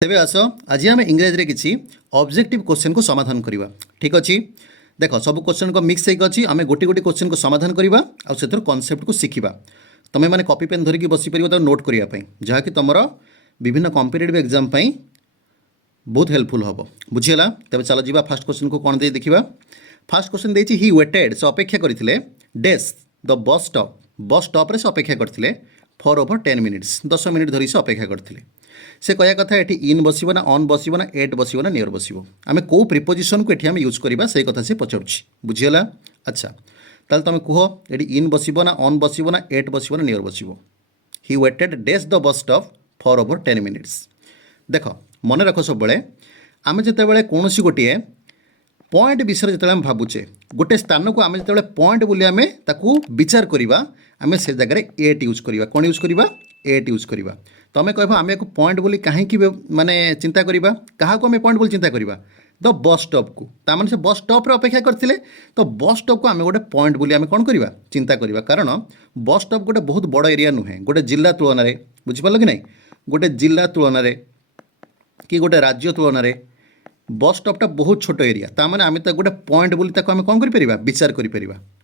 तेबे आस आज आम इंग्राजी किसी ऑब्जेक्टिव क्वेश्चन को समाधान करवा। ठीक अच्छे देख सब क्वेश्चन को मिक्स होगी आम गोटे गोटे क्वेश्चन को समाधान करवा आर कॉन्सेप्ट को शिखा। तुम्हें मैंने कॉपी पेन धरिकी बसीपर नोट करने जहाँकि तुम विभिन्न कॉम्पिटिटिव एग्जाम बहुत हेल्पफुल हम बुझीगला। तेज चलो जी फास्ट क्वेश्चन को कौन दे देखा। फास्ट क्वेश्चन देती ही वेटेड से अपेक्षा करते डेस द बस स्टॉप रे से अपेक्षा करते फॉर ओवर 10 मिनिट्स 10 मिनिट धरी से अपेक्षा करते से कहया कथा ये इन बसो ना ऑन बसो ना एट बसो ना नियर बसो आम कौ प्रिपोजिशन को ये यूज करवा से कथा से पचारुच्छी बुझीगला। अच्छा ताल तुम कह ये इन बसो ना ऑन बसो ना एट बसो ना नियर बसो। He waited dash the bus stop for over 10 minutes. देख मन रख सब आम जिते कौन गोटे पॉइंट विषय जो भावुचे गोटे स्थान को आम जो पॉइंट बोली आम विचार करवा आम से जगह एट यूज करवा कौन यूज करवा एट यूज करवा। तुम कह आम एक पॉइंट बोली कहीं माने चिंता करवा क्या आम पॉइंट बोली चिंता करवा द बस स्टॉप को तार से बस स्टॉप अपेक्षा करते तो बस स्टॉप को आम गोटे पॉइंट बोली आम कौन करवा चिंता करवा। कारण बस स्टॉप गोटे बहुत बड़ एरिया नुहे गोटे जिला तुलन में बुझिपार कि नहीं गोटे जिला तुलन में कि गोटे राज्य तुलन में बस स्टॉपटा बहुत छोट एरिया ताने आम तो गोटे पॉइंट बोली आम कौन कर विचार कर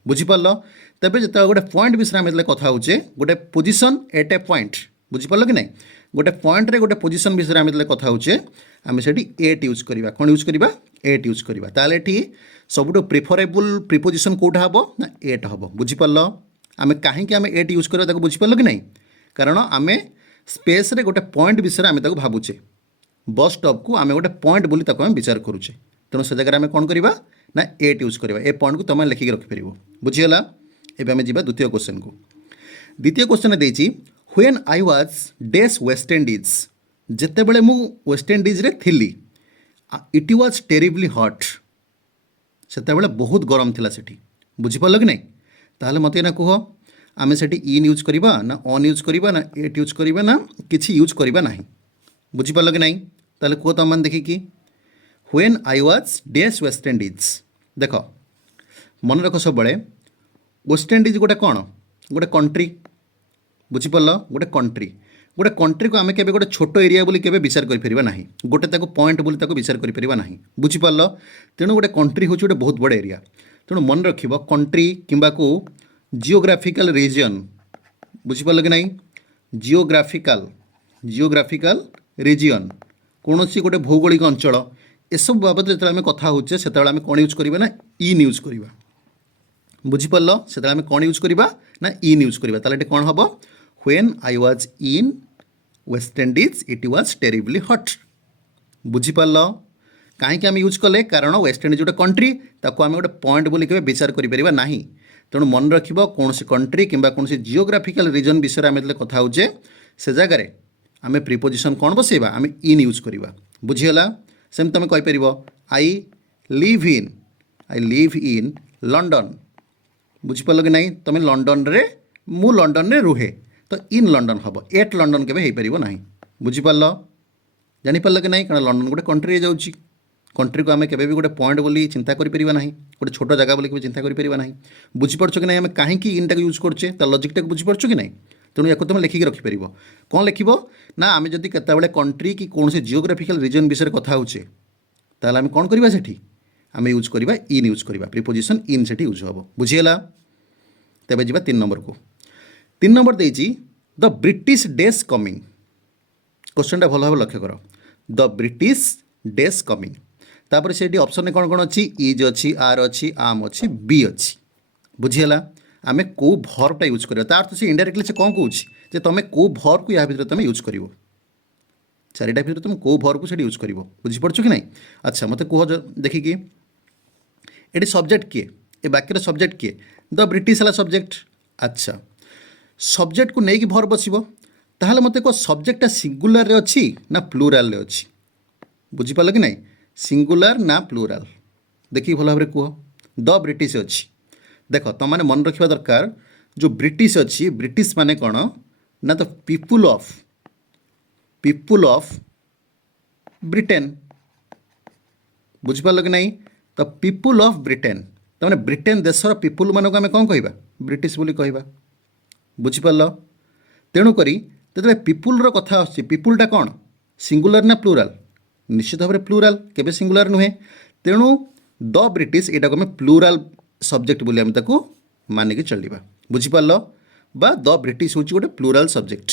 बुझिपार। तेज जो गोटे पॉइंट विषय आम कथा होचे गोटे पोजिशन एट ए पॉइंट बुझिपार कि नहीं गोटे पॉइंट रे गोटे पोजिशन विषय आम कथा होचे आम से एट यूज करवा कौन यूज करवा एट यूज करवा। ताले एठी सबुठ प्रिफरेबल प्रिपोजिशन कौटा हम ना एट हम बुझिपार। आम कहीं आम एट यूज करवा बुझिपार कि नहीं कारण आम स्पेस रे गोटे पॉइंट विषय आम भावुचे बस स्टॉप को आम गोटे पॉइंट बोली आम विचार करुचे तेणु से जगह आम कौन करवा ना एट यूज करवा ए पॉइंट को तुम लिखिक रखिपर बुझीगला। एवं आम जी द्वितीय क्वेश्चन को द्वितीय क्वेश्चन देती when I was dash West Indies जिते बड़े मु वेस्ट इंडीज रे थिली इट वाज टेरिबली हॉट सेते बड़े बहुत गरम थिला सेठी बुझिपार कि नहीं। ताहले मते ना कह आम से इन यूज करवा ना ऑन यूज करवा ना एट यूज करवा ना किसी यूज करवा ना बुझिपार कि नहीं। ताहले कह तुम मैंने देखिकी when I was dash West Indies देख मन रख सब वेस्ट इंडीज गोटे कौन गोटे कंट्री बुझिपार गोटे कंट्री को आम के गोटे छोट एरिया बोली केबे विचार करिपरिबा नाही गोटे ताको पॉइंट बोली ताको विचार करिपरिबा नाही बुझिपार। तेणु गोटे कंट्री होची गोटे बहुत बड़ एरिया तेणु मन रखिबो कंट्री किंबा को जियोग्राफिकल रीजन बुझिपार कि नहीं जियोग्राफिकल रीजन कौन सी गोटे भौगोलिक अंचल एसब बाबद जो आम कथा होचे से आम कौन यूज करवा ना इन यूज करवा बुझिपार से आम कौन यूज करवा ना इन यूज करवा। ताले कौन हम when I was in West Indies it was terribly hot बुझिपार। कहीं आम यूज कले कारण वेस्ट इंडीज गोटे कंट्री ताको आम गोटे पॉइंट बोली के विचार करिपरिबा नाही तेणु मन रखिबो कौन सी कंट्री किंबा कौन सी जियोग्राफिकल रीजन विषय आम कथा होचे से जगह आम प्रिपोजिशन कौन बसैबा आम इन यूज करवा बुझीगला। सेम तुम कहीपर आई लिव इन लंडन बुझिपार कि नहीं तुम लंडन रे मु लंडन रे रुहे तो इन लंडन हम एट लंडन के हो ना बुझिपार जानीपार कि नहीं कारण लंडन गोटे कंट्री जाऊँगी कंट्री को आम के गोटे पॉइंट बोली चिंता करिपरिबा नाही गोटे छोट जगह बोली चिंता करिपरिबा नाही बुझिपारछ कि नहीं आम कहीं इनटा यूज करछे तार लॉजिक टाक बुझिपारछ कि नहीं। तेणु या तुम लिखिक रखिपर कौन लिख ना आम जदि केतबेले कंट्री कि कौन से जियोग्राफिकल रीजन विषय कथा होचे ताहले आम कौन करवा सेठी आम यूज करवा इन यूज करवा प्रिपोजिशन इन सेठी यूज हम बुझीगला। तेबे जीवा 3 नंबर को 3 नंबर देइछि द ब्रिटिश डेज कमिंग क्वेश्चनटा भल भाव लक्ष्य कर द ब्रिटिश डेज कमिंग तापर से ऑप्शन में कौन कौन अच्छी इज अच्छी आर अच्छी आम अच्छी बी अच्छी बुझीगला। आम कौ भर्बटा यूज कर तार तो इनडायरेक्टली से कौन कहे तुम कौ भर्ब को या भितर तुम यूज कर चारिटा भितर तुम कौ भर्ब को यूज कर बुझीपार कि नहीं। अच्छा मत कह देखिकी ये सब्जेक्ट किए ए वाक्यर सब्जेक्ट किए द ब्रिटिश है सब्जेक्ट। अच्छा सब्जेक्ट को लेकिन भर्ब बसब ताहले मत कह सब्जेक्टा सिंगुलर रे अच्छी ना प्लूराल रे अच्छी बुझीपार कि नहीं सिंगुलर ना प्लूराल देखिए भल भाव कह द ब्रिटिश अच्छी देख तुम मैंने मन रखा दरकार जो ब्रिटिश अच्छी ब्रिटिश माने कौन ना तो पीपुल ऑफ ब्रिटेन बुझिपार कि नहीं तो पीपुल ऑफ ब्रिटेन तमाने ब्रिटेन देशर पीपुल मानक आम कौन कह ब्रिटिश बोली कह बुझिपार तेणुक जो पीपुल कथा पीपुलटा कौन सिंगुलर ना प्लूराल निश्चित भाव में प्लूराल केबे सिंगुलर नुहे तेणु द ब्रिटिश यहाँ को आम प्लूराल सब्जेक्ट बोली आम ताको मानिक चलवा बुझीपार बा द ब्रिटिश हूँ गोटे प्लूराल सब्जेक्ट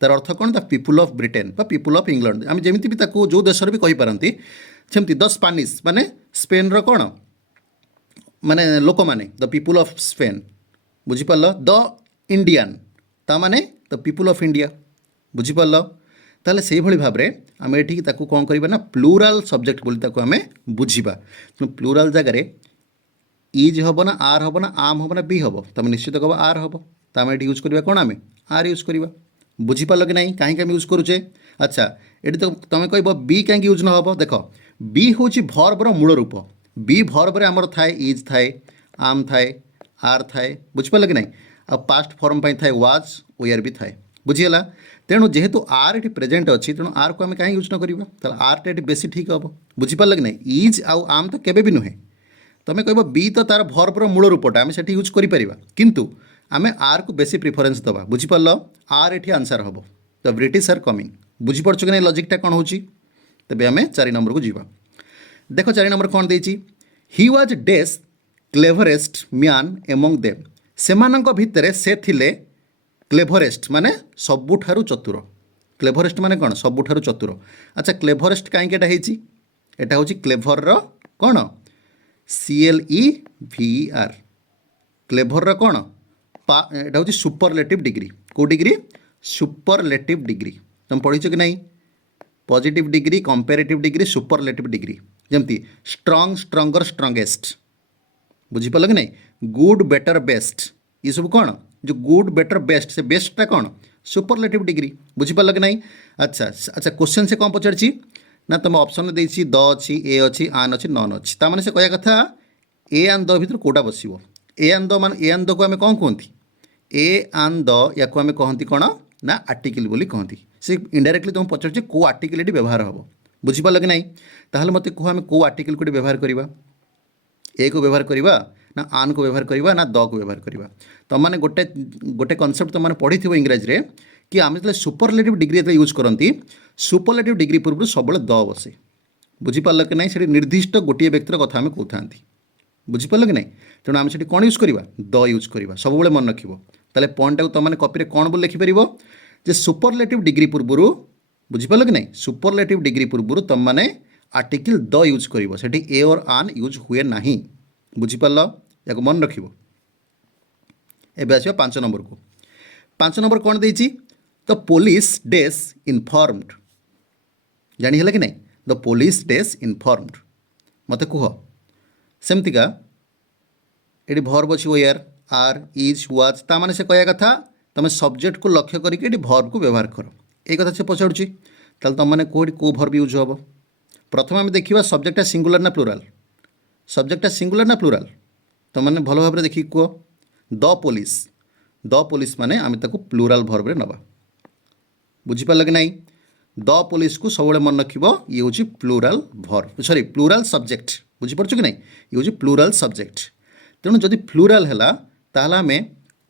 तार अर्थ कौन द पीपुल ऑफ ब्रिटेन बा पीपुल ऑफ इंग्लैंड आम जमी भी ताको जो देश भी कहींपारती सेमती द स्पानिश माने स्पेन रो कौन माने लोक माने द पीपुल ऑफ स्पेन बुझीपार द इंडियन ता माने द पीपुल ऑफ इंडिया बुझीपार ताले से भली भाव में आम ये कौन करवा ना प्लूराल सब्जेक्ट बोली ताको आम बुझा तेणु प्लूराल जगार इज हम ना आर हम ना आम हम ना बी हम तुम निश्चित कह आर हम तो आम ये यूज करवा कौन आम आर यूज करवा बुझीपार कि ना कहीं आम यूज करुचे अच्छा ये तो तुम कह बी कहीं यूज न हम देख बी हूँ भर्बर मूल रूप बी भर्बर आमर थाए इज थाए आम थाए आर थाए बुझीपार कि ना आ पास्ट फॉर्म थाए वाज वेयर भी थाए बुझीगला तेणु जेहेतु आर ये प्रेजेंट अच्छी तेणु आर को आम कहीं यूज न करवा आर टा बेसी ठीक हम बुझीपार कि ना इज आउ आम तो केबे भी नुहे तुम कह बी तो तार भर्बर मूल रूपटा आम से यूज करें किंतु आम आर को बेसी प्रिफरेन्स दवा बुझीपार आर ये आंसर हम द ब्रिटिश आर कमिंग बुझीपार कि ना लॉजिकटा कौन हो तेज आम 4 नंबर को जीवा देख 4 नंबर कौन देती ही वाज डेस क्लेभरेस्ट म्यान एमंग देम सेमानंक भितरे से थिले क्लेभरेस्ट माने सबुठारु चतुर क्लेभरेस्ट माने कौन सबुठारु चतुर अच्छा क्लेभरेस्ट कहीं एटा हूँ क्लेभर कौन CLEVER क्लेभर कौन एटा हूँ सुपरलेटिव डिग्री कौ डिग्री सुपरलेटिव डिग्री तुम पढ़ी कि नहीं positive degree comparative degree superlative degree जमती स्ट्रंग स्ट्रंगर स्ट्रंगेस्ट बुझीपार कि नहीं गुड बेटर बेस्ट ये सब कौन जो गुड बेटर बेस्ट से बेस्टा कौन सुपरलेटिव डिग्री बुझीपार कि नहीं अच्छा अच्छा क्वेश्चन से कौन पचार ना तुम ऑप्शन देती द अच्छी ए अच्छी आन अच्छी नन अच्छी ताने से कह कथा ए आन द भर कौटा बस ए आन द मान ए आन द को आम कौन कहती ए आन द या आम कहती कौन ना आर्टिकल बोली कहती से इनडायरेक्टली तुम पचार कौ आर्टिकल ये व्यवहार हम बुझीपार कि नहीं ताहले मत कह आम कौ आर्टिकल को व्यवहार करवा ए को व्यवहार करवा ना आन को व्यवहार करवा ना द को व्यवहार करवा तुम मैंने गोटे गोटे कनसेप्ट तुम मैंने पढ़ी थो इंग्राजी रे कि आम जो सुपरलेटिव डिग्री जो यूज करती सुपरलेटिव डिग्री पूर्व सब द बसे बुझीपार कि नहीं से निर्दिष्ट गोटे व्यक्तिर कथा आम कहते बुझीपार कि नहीं तेणु आम से कौन यूज करवा द यूज करवा सब मन रखिए ताले पॉइंट को तुम कॉपी कौन बोल लिखिपर जे सुपरलेटिव डिग्री पूर्व बुझीपार कि नहीं सुपरलेटिव डिग्री पूर्व तुम मैंने आर्टिकल द यूज कर सेठी ए और आन यूज हुए ना बुझीपार या मन रख आस 5 नंबर को 5 नंबर कौन देती द पुलिस डेस इनफॉर्मड जानी है कि नहीं द पुलिस डेस इनफॉर्मड मत कह सेमतिका ये भर्ब अच्छी वेयर आर इज वाज ता माने से कह कथा तुम सब्जेक्ट को लक्ष्य करके भर्ब को व्यवहार कर ये कथा से पचारुची तुम मैंने कौटी कौ भर्ब यूज हम प्रथम आम देखा सब्जेक्टा सिंगुलर ना प्लूराल सब्जेक्टा सिंगुलर ना प्लूराल तुम मैंने भल भाव देखिए कह द पुलिस माने आम ताको प्लूराल भर्ब रे नवा बुझीपार कि नहीं द पुलिस को सब मन रख ये हूँ plural verb sorry plural subject बुझीपार कि नहीं ये हूँ प्लूराल सब्जेक्ट तेणु जदि प्लूराल है ताहले आम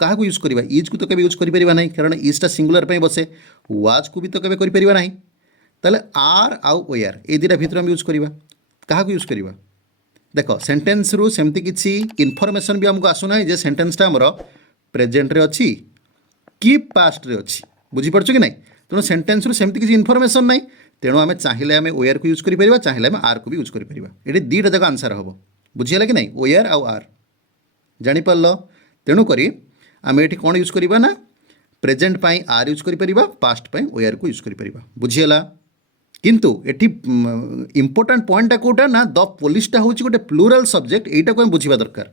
क्या यूज करवा इज को तो कभी यूज करें ना कारण इजटा सिंगुलर पे बसे वाज को भी तो कभी करें ना ताले आर आउ वेयर ए दुटा भितर आम यूज करवा क्या यूज करवा देख सेंटेंस रु सेमती किसी इनफॉरमेशन भी आमको आसुना जे सेंटेंसटा आमर प्रेजेंट रे अच्छी कि पास्ट रे अच्छी बुझीपार कि नहीं तेणु सेंटेंस रु सेमती किसी इनफॉरमेशन ना तेणु आम चाहिए आम वेयर को यूज करें चाहिए आम आर को भी यूज करें ये दुईटा जाक आंसर हम बुझीगला कि नहीं वेयर आउ आर जापार तेणुक आम ये कौन यूज करवा ना प्रेजेंट पाई आर यूज करें पास्ट पाई वेयर को यूज करें बुझीगला किंतु एटी इम्पोर्टाट पॉइंटा कौटा ना द पुलिसटा हूँ गोटे प्लूराल सब्जेक्ट यहीटा को बुझा दरकार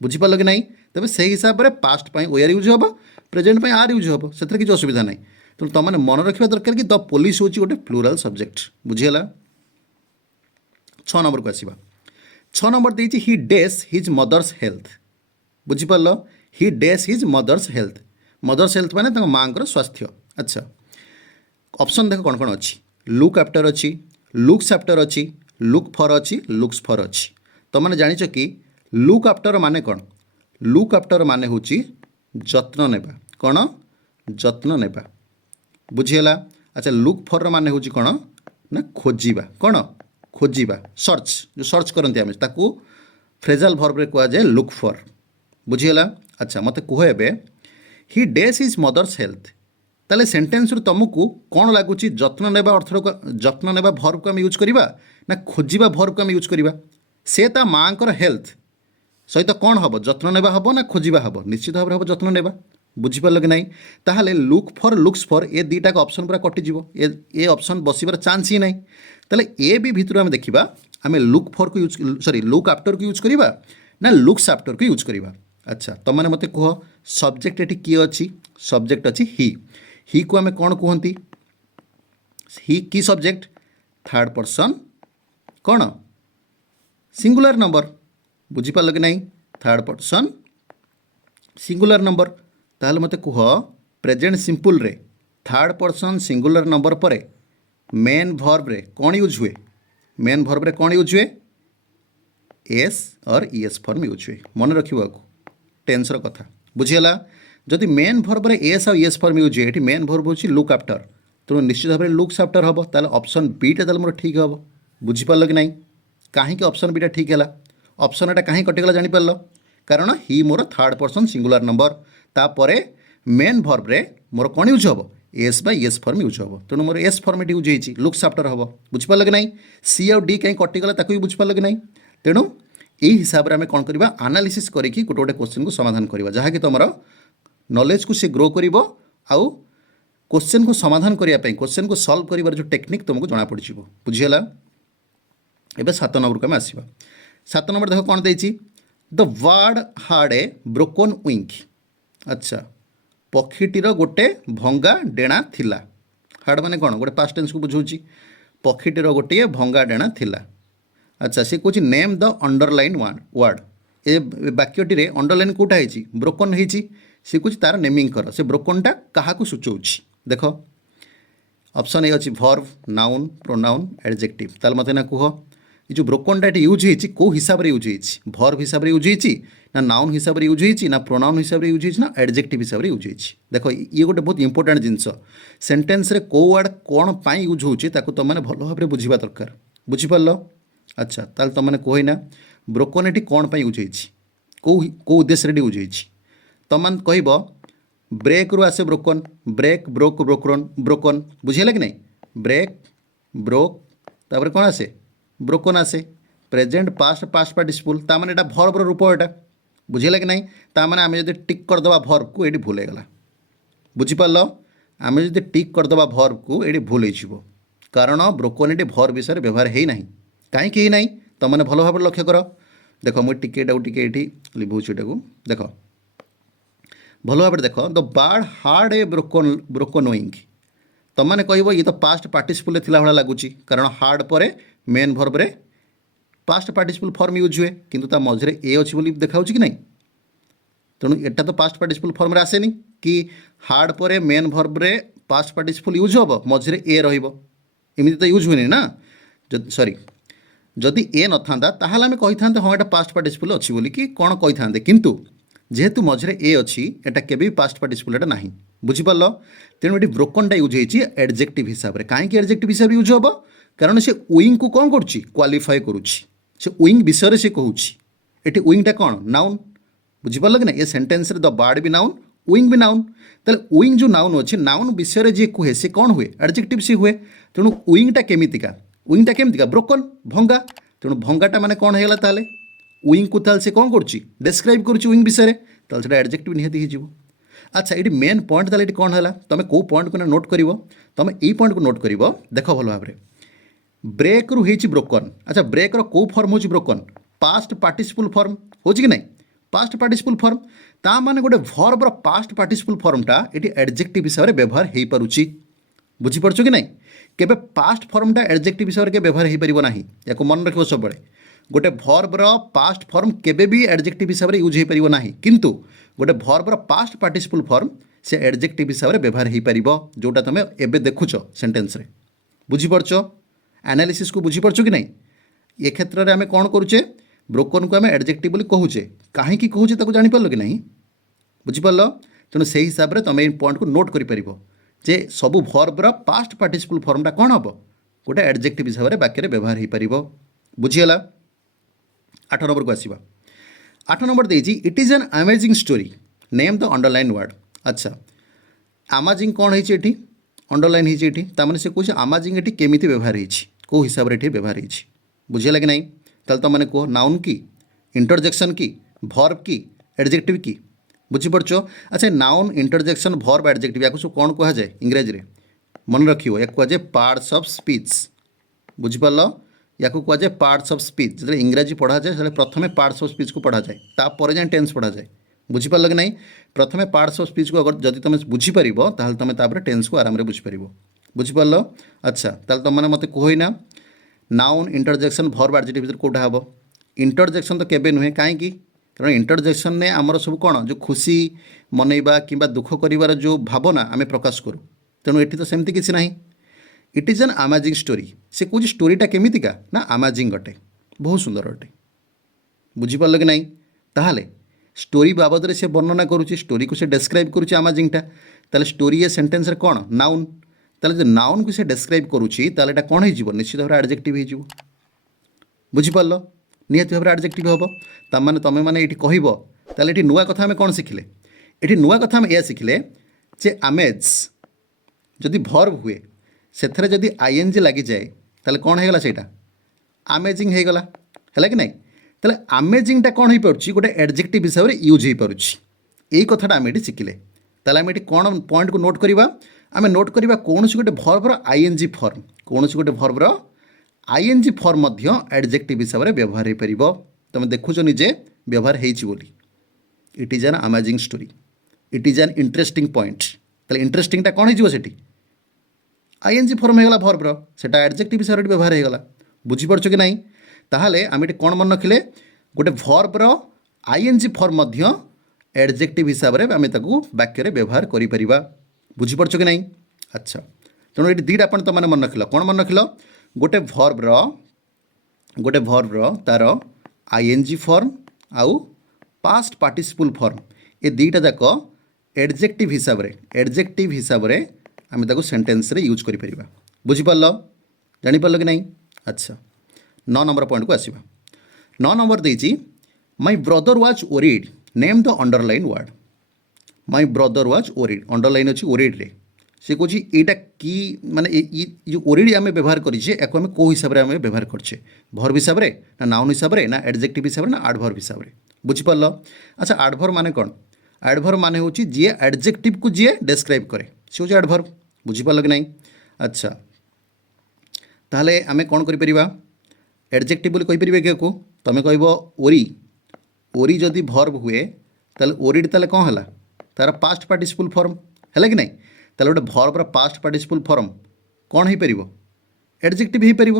बुझीपार कि नहीं तेज से हिसाब से पास्ट पाई वेयर यूज हम प्रेजेंट पाई आर यूज हम से किसी असुविधा ना तेणु तुम मैंने मन रखा दरकार कि द पुलिस हूँ गोटे प्लूराल सब्जेक्ट बुझीगला 6 नंबर को आसवा 6 नंबर देती ही डेस हिज मदर्स हेल्थ बुझीपार ही डेस हिज मदर्स हेल्थ माने माँ स्वास्थ्य अच्छा ऑप्शन देख कौन कौन अच्छी लुक आफ्टर अच्छी लुक्स आफ्टर अच्छी लुक फॉर अच्छी लुक्स फॉर अच्छी तो मैंने जानिच कि लुक आफ्टर माने कौन लुक आफ्टर माने हूँ जत्न नेबा कौन जत्न नेबा बुझीगला अच्छा लुक फर मान हूँ कौन ना खोजा कौन खोजा सर्च जो सर्च करते आम ताकू फ्रेजाल भर्ब रे कह जाए लुक फर बुझीगला। अच्छा मत कह ए हि डेज हिज मदर्स हेल्थ ताले सेंटेंस रु तुमको कौन लगुच जत्न नेबा अर्थ जत्न नेबा भर्ब को आम यूज करवा ना खोजा भर्ब को आम यूज करवा से ता माँ को हेल्थ सहित कौन हम जत्न नेबा हम ना खोजा हम निश्चित भाव हम जत्न नेबा बुझीपार कि नहीं ताहले लुक फर लुक्स फर ए दुईटा ऑप्शन पूरा कटिज ए ऑप्शन बसबार चांस ही नहीं ताले ए भी भितर आम देखा आम लुक फर को यूज सॉरी लुक आफ्टर को यूज करवा ना लुक्स आफ्टर को यूज करवा। अच्छा तुमने मत कह सब्जेक्ट ये किए अच्छी सब्जेक्ट अच्छी ही को आम कौन कहती ही की सब्जेक्ट थर्ड पर्सन कौन सिंगुलर नंबर बुझीपार कि नहीं थर्ड पर्सन सिंगुलर नंबर ताहले मत कह प्रेजेंट सिंपल रे थर्ड पर्सन सिंगुलर नंबर पर मेन भर्ब रे कौन यूज हुए मेन भर्ब रे कौन यूज हुए एस और ईएस फॉर्म यूज हुए मन रखा टेन्स कथा बुझीगला। जदि मेन भर्ब रे एस और ईएस फॉर्म यूज हुए ये मेन भर्ब हो लुक आफ्टर तेणु निश्चित भाव में लुक्स आफ्टर हम ताले ऑप्शन बीटा ताले मोर ठीक हम बुझीपार कि नहीं कहीं ऑप्शन बीटा ठीक है ऑप्शन एटा कहीं कटिगला जानीपार कारण ही मोर थर्ड पर्सन सिंगुलर नंबर तापर मेन भर्ब रे मोर कौन यूज हम S by S form use हम तेणु मोर एस फॉर्मेट यूज होती लुक्स आफ्टर हम बुझीपार कि नहीं सी आउ डी कहीं कटिगला ताकू भी बुझीपार कि नहीं तेणु यही हिसाब से आम कौन करवा आनालिसिस करके गोटे गोटे क्वेश्चन को समाधान करवा जहाँकि तुम नॉलेज को सी ग्रो कर आउ क्वेश्चन को समाधान करने क्वेश्चन को सॉल्व कर जो टेक्निक तुमको जना पड़ बुझीगला। एवं 7 नंबर को आम आसवा 7 नंबर देख कौन देती the word hard a broken wing. अच्छा पक्षीटीर गोटे भंगा डेणा थिला हार्ड माने कौन गोटे पास्ट टेंस को बुझाऊँ पक्षीटीर गोटे भंगा डेणा थिला। अच्छा सी कौन नेम द अंडरलाइन वर्ड ए वाक्यटी अंडरलाइन कौटा है ब्रोकन होती सी कौन तार नेमिंग कर से ब्रोकनटा क्या सूचाऊँ देख ऑप्शन ए अच्छी भर्व नाउन प्रोनाउन एडजेक्टिव ताल मत ना कह ये जो ब्रोकनटा ये यूज होती कौ हिसाब से यूज होती भर्व हिसाब से यूज होती ना नाउन हिसाब से यूज होती ना प्रोनाउन हिसाब से यूज होती ना एडजेक्टिव हिसाब से यूज होती देख ये गोटे बहुत इंपोर्टेंट जिनस सेंटेंस रे को वर्ड कौन पाई यूज होती तुमने भल भाव में बुझा दरकार बुझीपार। अच्छा ताल तुमने कहना ब्रोकन ये कौन पाई यूज होती कौ उद्देश्य यूज होती तुम कह ब्रेक रू आसे broken break broke broken broken बुझेगा कि नहीं ब्रेक ब्रोक तापर कौन आसे ब्रोकन आसे प्रेजेंट पास्ट पास्ट पार्टिसिपल ताମାନେ एटा भर्बर रूप एटा बुझेगा कि नहीं ताମାନେ आम जब टिक करदे भर्ब को ये भूल होगा बुझीपार आम जब टिक करदे भर्ब को ये भूल हो कारण ब्रोकन ये भर्ब विषय व्यवहार है ना कहीं ना तुमने भल भाव लक्ष्य कर देख मुझे टिके लिभाऊँ यहाँ देख भल भाव देख the bird had a broken broken wing तुमने कह ये तो पास्ट पार्टिसिपल थी भाई लगुच कारण हार्ड पर मेन भर्ब रे पास्ट पार्टिसिपल फॉर्म यूज हुए किंतु मझे ए अच्छी देखा कि नहीं तेणु एटा तो पास्ट पार्टिसिपल फॉर्म रे आसेनी कि हार्ड पर मेन भर्ब रे पास्ट पार्टिसिपल यूज हम मझे ए रमती तो यूज हुए ना सॉरी जदि ए न था ताहले आम कही था हाँ यहाँ पास्ट पार्टिसिपल अच्छी बोली कि कौन कही था किंतु जेहेतु मझे ए अच्छी एटा केबे पास्ट पार्टिसिपल एटा नहीं बुझीपार तेणु ये ब्रोकनटा यूज होती एडजेक्टिव हिसाब से कहीं एडजेक्टिव हिसाब से यूज हम कारण से विंग को कौन करुच्ची क्वालिफाई करुच्ची से विंग विषय से कहूँ ये विंगटा कौन नाउन बुझीपार कि ना ये सेंटेंस द बार्ड भी नाउन विंग भी नाउन ताले विंग जो नाउन अच्छे नाउन विषय जी कहे से कौन हुए एडजेक्टिव से हुए तेणु विंगटा केमितिका ब्रोकन भंगा तेणु भंगाटा माने कौन होगा ताले विंग को ताल से कौन करुच्ची डेस्क्राइब करुच्ची विंग विषय ताल से एडजेक्टिव निहाती हो। अच्छा ये मेन पॉइंट ताले कौन है तुम कौ पॉइंट को नोट कर तुम यही पॉइंट को नोट कर देख भल भाव में ब्रेक रु होती ब्रोकन। अच्छा ब्रेक रो कौ फॉर्म हो ब्रोकन पास्ट पार्टिसिपल फॉर्म हो कि नहीं पास्ट पार्टिसिपल फॉर्म ता माने गोटे भर्ब रो पास्ट पार्टिसिपल फॉर्मटा ये एडजेक्टिव हिसाब से व्यवहार हो पारुची बुझीपार कि नहीं केबे पास्ट फॉर्मटा एडजेक्टिव हिसाब से व्यवहार हो पार ना या मन रख सब गोटे भर्ब रो पास्ट फॉर्म केबे भी एडजेक्टिव हिसाब से यूज हो पार ना किंतु गोटे भर्ब रो पास्ट पार्टिसिपल फॉर्म से एडजेक्टिव हिसाब से व्यवहार हो पार जोटा तुम एबे देखुच सेंटेंस रे बुझीपार एनालिसिस को बुझीपार कि नहीं ये क्षेत्र में आम कौन करुचे ब्रोकन को आम एडजेक्टिव बोली कहूचे कहीं कहूचे जापर कि नहीं बुझीपार तेणु से हिसाब से तुम ये पॉइंट को नोट कर जे सबु भर्बर पास्ट पार्टिसिपल फर्मटा कौन हम गोटे एडजेक्टिव हिसाब से वाक्य व्यवहार हो पार बुझीगला 8 नंबर को आसवा 8 नंबर देजी it is an amazing story name the underline word अच्छा अमेजिंग कौन है अंडरलाइन होती ताने से कौन अमेजिंग ये केमी व्यवहार हो हिसाब से व्यवहार हो बुझीगला कि नहीं ताल तुम मैंने कह नाउन की इंटरजेक्शन की भर्ब की एडजेक्टिव की बुझीपार अच्छा नाउन इंटरजेक्शन भर्ब एडजेक्टिव या सब कौन कह जाए इंग्राजी में मन रखिए या कहुए पार्ट्स ऑफ स्पीच बुझीपार या कहुए पार्ट्स ऑफ स्पीच जो इंग्राजी पढ़ा जाए से प्रथम पार्ट्स ऑफ स्पीच को पढ़ा जाए तापर जाए टेन्स पढ़ा जाए बुझीपार कि नहीं प्रथम पार्ट्स ऑफ स्पीच को अगर जब तुम बुझीपार ताल तुम तापर टेन्स को आराम से बुझीपार बुझीपार अच्छा ताल तुम मैंने मत कहना नाउन इंटरजेक्शन भर्ब एडजेक्टिव भर कौटा हम इंटरजेक्शन तो केबे नुहे कहीं कारण इंटरजेक्शन ने आमर सब कौन जो खुशी मनइबा कि दुख कर जो भावना आम प्रकाश करूँ तेणु ये तो सेमती किसी ना it is an amazing story से कौन स्टोरीटा केमितिका ना अमेजिंग अटे बहुत सुंदर अटे बुझीपार कि नहीं ताहले स्टोरी बाबद से वर्णना करुच्ची स्टोरी को से डेस्क्राइब करुच्ची अमेजिंगटा ताले स्टोरी ए सेंटेंस रे कौन नाउन ताले जो नाउन को से डेस्क्राइब करुच्ची ताले एटा कौन हो निश्चित भाव एडजेक्टिव हो बुझीपार निहत भाव एडजेक्टिव हम तमें तुम मैंने ये कह ये नुआ कथा आम कौन शिखिले ये नुआ कथा आम यह शिखिले जे आमेज जदि भर्ब हुए से जदि आईएनजी लगी जाए ताले कौन होगा से आमेजिंग होगला है कि नहीं ताले आमेजिंगटा कौन हो पार्टी गोटे एडजेक्टिव हिसाब से यूज हो पार्टी यही कथाटा आम ये शिखिले ताले आम ये कौन पॉइंट को नोट करवा आम नोट करवा कौन गोटे भर्बर आईएनजी फर्म कौन गोटे भर्बर आईएनजी फर्म एडजेक्टिव हिसाब से व्यवहार हो पार तुम देखुच निजे व्यवहार Holi it is an amazing story it is an interesting point ताले इंटरेस्टिंगटा कौन हो आईएनजी फर्म होगा भर्बर से एडजेक्टिव हिसाब से व्यवहार होगा बुझीपार कि नहीं ताहले आम ये कौन मन रखिले गोटे भर्बर आईएनजी फर्म एडजेक्टिव हिसाब से आम वाक्य व्यवहार कर बुझीपार कि नहीं अच्छा तेणु ये दुईटा आप तुम मन रखिल कौन मन रखिल गोटे भर्बर तार आईएनजी फर्म आउ पास्ट पार्टिसिपल फर्म ये दुईटा जाक एडजेक्टिव हिसाब से आम सेंटेंस रे यूज कर बुझीपार जानीपार कि नहीं अच्छा 9 नंबर पॉइंट को आसवा 9 नंबर देजी my brother was worried name the underline word my brother was worried underline अच्छी ओरिड रे से कौन यहाँ कि माने जो ओरिड आम व्यवहार करें आम कौ हिसाब से आम व्यवहार करे भर्ब हिसाब से ना नाउन हिसाब से ना एडजेक्टिव हिसाब से ना एडभर्ब हिसाब से बुझीपार अच्छा एडभर्ब माने कौन एडभर्ब माने हूँ जी एडजेक्टिव को जी डेस्क्राइब करे सी हूँ एडभर्ब बुझीपार कि नहीं अच्छा ताहले आम कौन कर एडजेक्टिव बोली कहीपर क्या को तुम कह ओरी ओरी जदि भर्ब हुए ताले ओरिड ताले कौन है तार पास्ट पार्टिसिपल फर्म है कि नहीं ताले गोटे भर्बर पास्ट पार्टिसिपल फर्म कौन हो पार एडजेक्टिव हो पार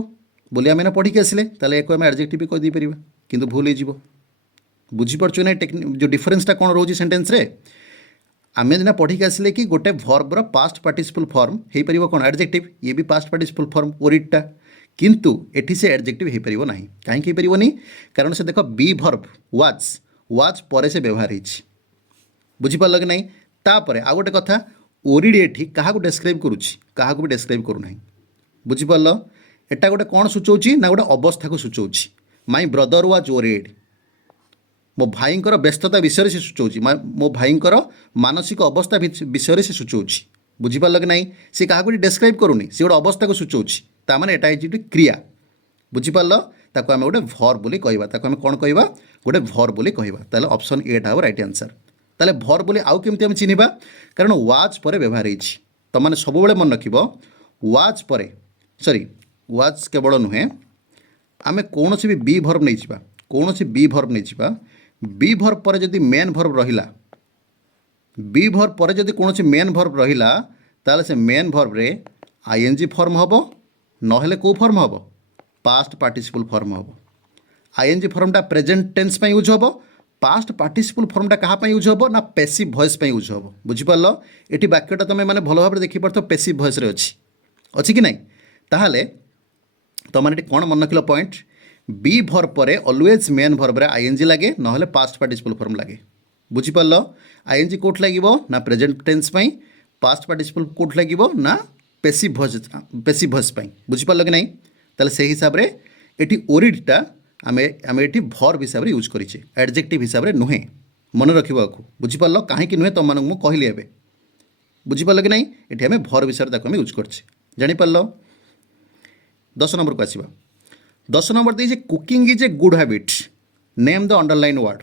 बोली आम पढ़ी आसिले ताले एक आम एडजेक्टिव कहीदे पार कि भूल हो बुझीपार ना जो डिफरेंसटा कौन रोचे सेंटेंस रे आम ना पढ़ी आसिले कि गोटे भर्बर पास्ट पार्टिसिपल फर्म हो पार कौन एडजेक्टिव ये भी पास्ट पार्टिसिपल फर्म ओरिडटा किंतु एठी से एडजेक्टिव हो पार ना कहीं हो पारनी कारण से देख बी भर्ब वाज पर से व्यवहार हो बुझीपार कि नहीं तापर आउ गोटे कथा ओरिड एठी क्या डेस्क्राइब करुच्ची क्या भी डेस्क्राइब करूना बुझीपार एटा गोटे कौन सूचौची ना गोटे अवस्था को सूचौची माय ब्रदर वाज ओरिड मो भाईंकर व्यस्तता विषय से सूचौची मो भाईंकर मानसिक अवस्था विषय से सूचौची बुझीपार कि नहीं सी क्या डेस्क्राइब करूनी सी गोटे अवस्था को सूचौची ताने एटा क्रिया बुझीपार ताको आम गोटे भर्ब बोली कहवा ताको आम कौन कहवा गोटे भर्ब बोली कहवा ताले ऑप्शन एटा हम राइट आंसर ताले भर्ब बोली आउ केमती आम चिन्हवा कारण वाज पर व्यवहार होती तुम मैंने सब मन रख वाज पर सॉरी वाज केवल नुहे आम कौन भी बी भर्ब नहीं जावा कौन बी भर्ब नहीं जावा बी भर्ब पर जदि मेन भर्ब रहिला बी भर्ब पर जदि कौन मेन भर्ब रहिला ताले से मेन भर्ब रे आईएनजी फर्म हम नहेले को फर्म हम पास्ट पार्टिसिपल फर्म हम आईएनजी फर्मटा प्रेजेंट टेंस में यूज हम पास्ट पार्टिसिपल फर्मटा क्या यूज हम ना पैसिव वॉइस यूज हम बुझीपार ये वाक्यटा तुम मैंने भल भाव देखिपार पैसिव वॉइस अच्छी कि नहीं ताहले तुमने कौन मन रखिल पॉइंट बी भर्ब पर ऑलवेज मेन भर्ब आईएनजी लगे ना पास्ट पार्टिसिपल फर्म लगे बुझीपार आईएनजी कोट लगे ना present tense past participle code लगे ना पेसिव भॉइस बुझिपार कि ना ताले से हिसाब रे एटी ओरिडटा आमे आमे एटी भर्ब हिसाब रे यूज करिचे एडजेक्टिव हिसाब रे नुहे मन रखिबा को बुझिपारलो काहे कि नुहे तुम मानक मु कहली एबे बुझिपारलो कि ना एटी आमे भर्ब हिसाब ताको आमे यूज करछे जानि पारलो 10 नंबर को आसीबा 10 number they cooking is a good habit name the underline word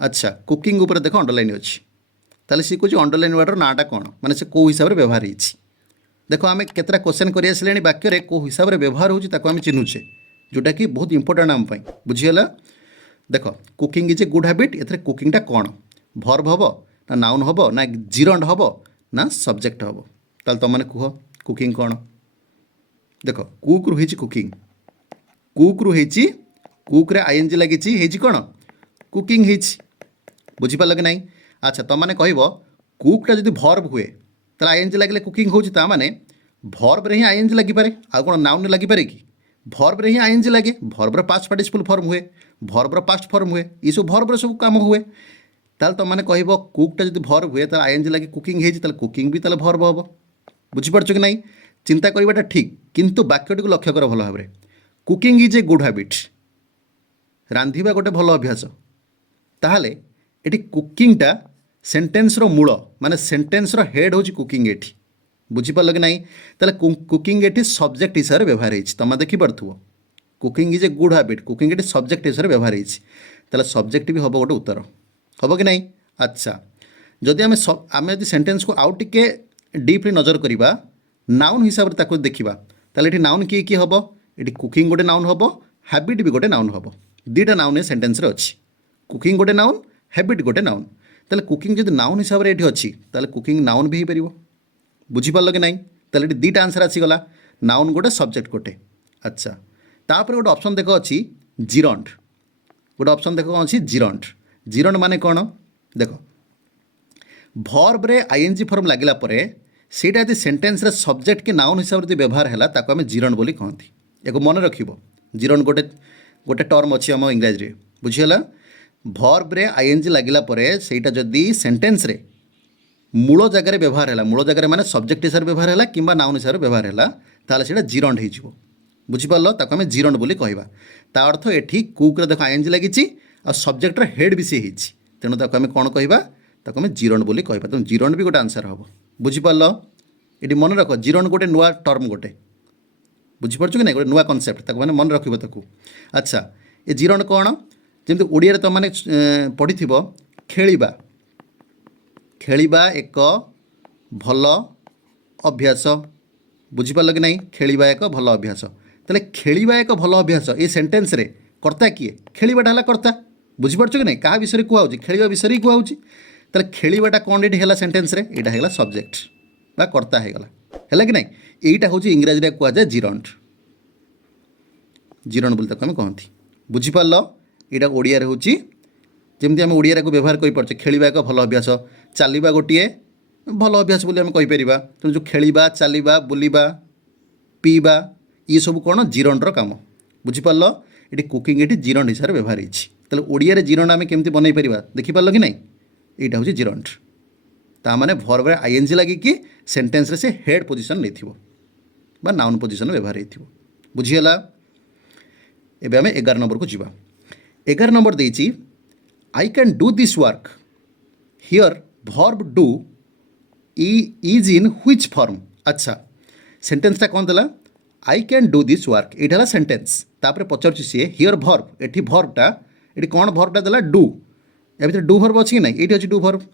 अच्छा कुकिंग ऊपर देख अंडरलाइन अच्छी ताले सी कहूँ अंडरलाइन वर्डर नाटा कौन माने से कौ हिसाब से व्यवहार होती देख आम केतटा क्वेश्चन कर आसिले वाक्य कौ हिसाब से व्यवहार होमें चिन्हुचे जोटा कि बहुत इंपोर्टेंट आम बुझीगला देख cooking is a good habit एथरे कुकिंगटा कौन भर्ब हम ना नाउन हम ना जिरंड हम ना सब्जेक्ट हम ताल तुम मैंने कह कुकिंग कौन देख कुक रु कुकिंग कुक रु कुक्रे आईएनजी लगी कौन कुकिंग बुझीपार कि ना अच्छा तुम मैंने कह कुकटा जब भर्ब हुए तो आईएनजी लगे कुकिंग होता माने भर्ब रे ही आईएनजी लगी पारे आ कौन नाउन लगी पारे कि भर्ब रे ही आईएनजी लगे भर्बर पास्ट पार्टिसिपल फॉर्म हुए भर्बर पास्ट फॉर्म हुए ये सब भर्बर सब काम हुए ताल तुम मैंने कह कुकटा जब भर्ब हुए तो आईएनजी लगे कुकिंग हो कुकिंग भी ताले भर्ब हम बुझीपार कि ना चिंता करवाटा ठीक किंतु वाक्यटी को लक्ष्य कर भल भाव में cooking is a good habit रांधिबा गोटे भल अभ्यास ताहले एटी कुकिंगटा सेंटेंस रो मूल माने सेंटेंस रो हेड होची कुकिंग एठी बुझीपार कि ना ताले कुकिंग एठी सब्जेक्ट हिसाब से व्यवहार होती तुम देखी पार्थुव cooking is a good habit cooking एठी सब्जेक्ट हिसाब से व्यवहार होती ताले सब्जेक्ट भी हम गोटे उत्तर हम कि ना अच्छा जदि आम यदि सेंटेंस को आउ टिके डीपली नजर करवा नाउन हिसाब से ताको देखिबा ताले एठी नाउन किए किए हम ये कुकिंग गोटे नाउन हम हैबिट भी गोटे नाउन हम दुईटा नाउन सेंटेंस रे अच्छी कुकिंग गोटे नाउन हैबिट गोटे नाउन ताले कुकिंग जब नाउन हिसाब से ये अच्छी ताले कुकिंग नाउन भी हो पार बुझीपार कि ना ताले दुईटा आंसर आसीगला नाउन गोटे सब्जेक्ट गोटे अच्छा तापर गोटे ऑप्शन देख अच्छी जिरंड गोटे ऑप्शन देख अच्छी जिरंड जिरंड माने कौन देख भर्ब रे आईएनजी फॉर्म लागला परे सेटा यदि सेंटेंस रे सब्जेक्ट के नाउन हिसाब से व्यवहार है ताको आम जिरंड बोली कहती एक मन रखिब जिरंड गोटे गोटे टर्म अच्छी आम इंग्राजी रे बुझीगला भर्ब रे आईएनजी लागला परे सेटा जदि सेंटेंस रे मूल जगह व्यवहार है मूल जगह माने सब्जेक्ट हिसाब से व्यवहार है कि नाउन हिसाब से व्यवहार है ताले सेटा जिरंड हो बुझीपार ताको आम जिरंड बोली कहवा ता अर्थ एठी कुक रे देख आईएनजी लगी आ सब्जेक्ट रे हेड भी सी होती तेणु ताको आम कौन कहवा ताको आम जिरंड बोली कहवा तेणु जिरंड भी गोटे आंसर हम बुझीपार ये मन रख जिरंड गोटे नुआ टर्म गोटे बुझीपार कि ना गोटे नुआ कनसेप्ट ताको मैंने मन रखिब ताको अच्छा ये जिरंड कौन जमी ओडिया तुम मैंने पढ़ी खेलिबा खेलिबा एक भल अभ्यास बुझीपार कि ना खेलिबा एक भल अभ्यास ताले खेलिबा एक भल अभ्यास ये सेंटेंस रे कर्ता किए खेलिबाटा है कर्ता बुझीपार कि ना क्या विषय कहूँ खेलिबा विषय ही कहूँ ताले खेलिबाटा कौन ये है सेंटेंस रे यहाँ है सब्जेक्ट बा कर्ता है कि ना यहीटा हूँ इंग्राजी रे कहुए जिरंड जिरंड बोली ताको कहती बुझीपार यहाँ ओडिया हूँ जमी आम ओडिया को व्यवहार कर खेलिबा एक भल अभ्यास चलवा गोटे भल अभ्यास बोली आम कहीपर तेणु जो खेलिबा चलवा बुलवा पीवा ये सब कौन जिरंडर काम बुझीपार ये कुकिंग ये जिरंड हिसाब से व्यवहार होती ओडिया जिरंड आम केमती बनई पार देखिपार कि ना यहाँ हूँ जिरंड ताने भर्ब आईएनजी लगिकी सेंटेंस रे से हेड पोजिशन नहीं बा नाउन पोजिशन व्यवहार हो बुझीगला एबे आम 11 नंबर को जीवा 11 नंबर देती I can do this work here verb do is in which form अच्छा सेंटेंसटा कौन देला I can do this work यहाँ सेंटेंस तापर पचार सी हियर भर्ब एटी भर्बटा ये कौन भर्बटा देला डू या भर डू भर्ब अच्छी कि ना ये अच्छी do verb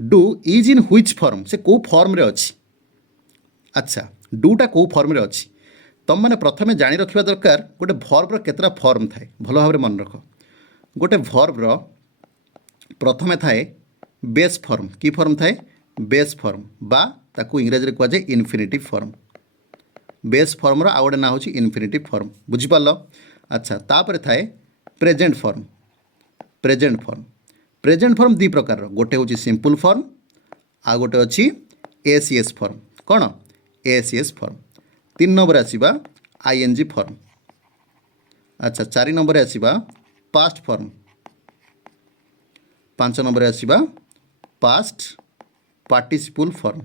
do is in which form से कौ फॉर्म रे अच्छी अच्छा डूटा कौ फॉर्म रे अच्छी तुम मैंने प्रथम जाणी रखा दरकार गोटे भर्बर केतटा फॉर्म थाए भल भाव में मन रख गोटे भर्बर प्रथम थाए बेस फॉर्म की फॉर्म थाए बेस फॉर्म बा ताकू इंग्राजी कह जाए इनफिनिटिव फॉर्म बेस फॉर्मर आउ गोटे ना हूँ इनफिनिटिव फॉर्म बुझीपार अच्छा तापर थाए प्रेजेंट फॉर्म प्रेजेंट फॉर्म दी प्रकार गोटे हूँ सिंपल फॉर्म आ गोटे अच्छी एसीएस फॉर्म कौन एसीएस फॉर्म 3 नंबर आसीबा आईएनजी फॉर्म अच्छा 4 नंबर आसीबा पास्ट फॉर्म 5 नंबर आसीबा past participle form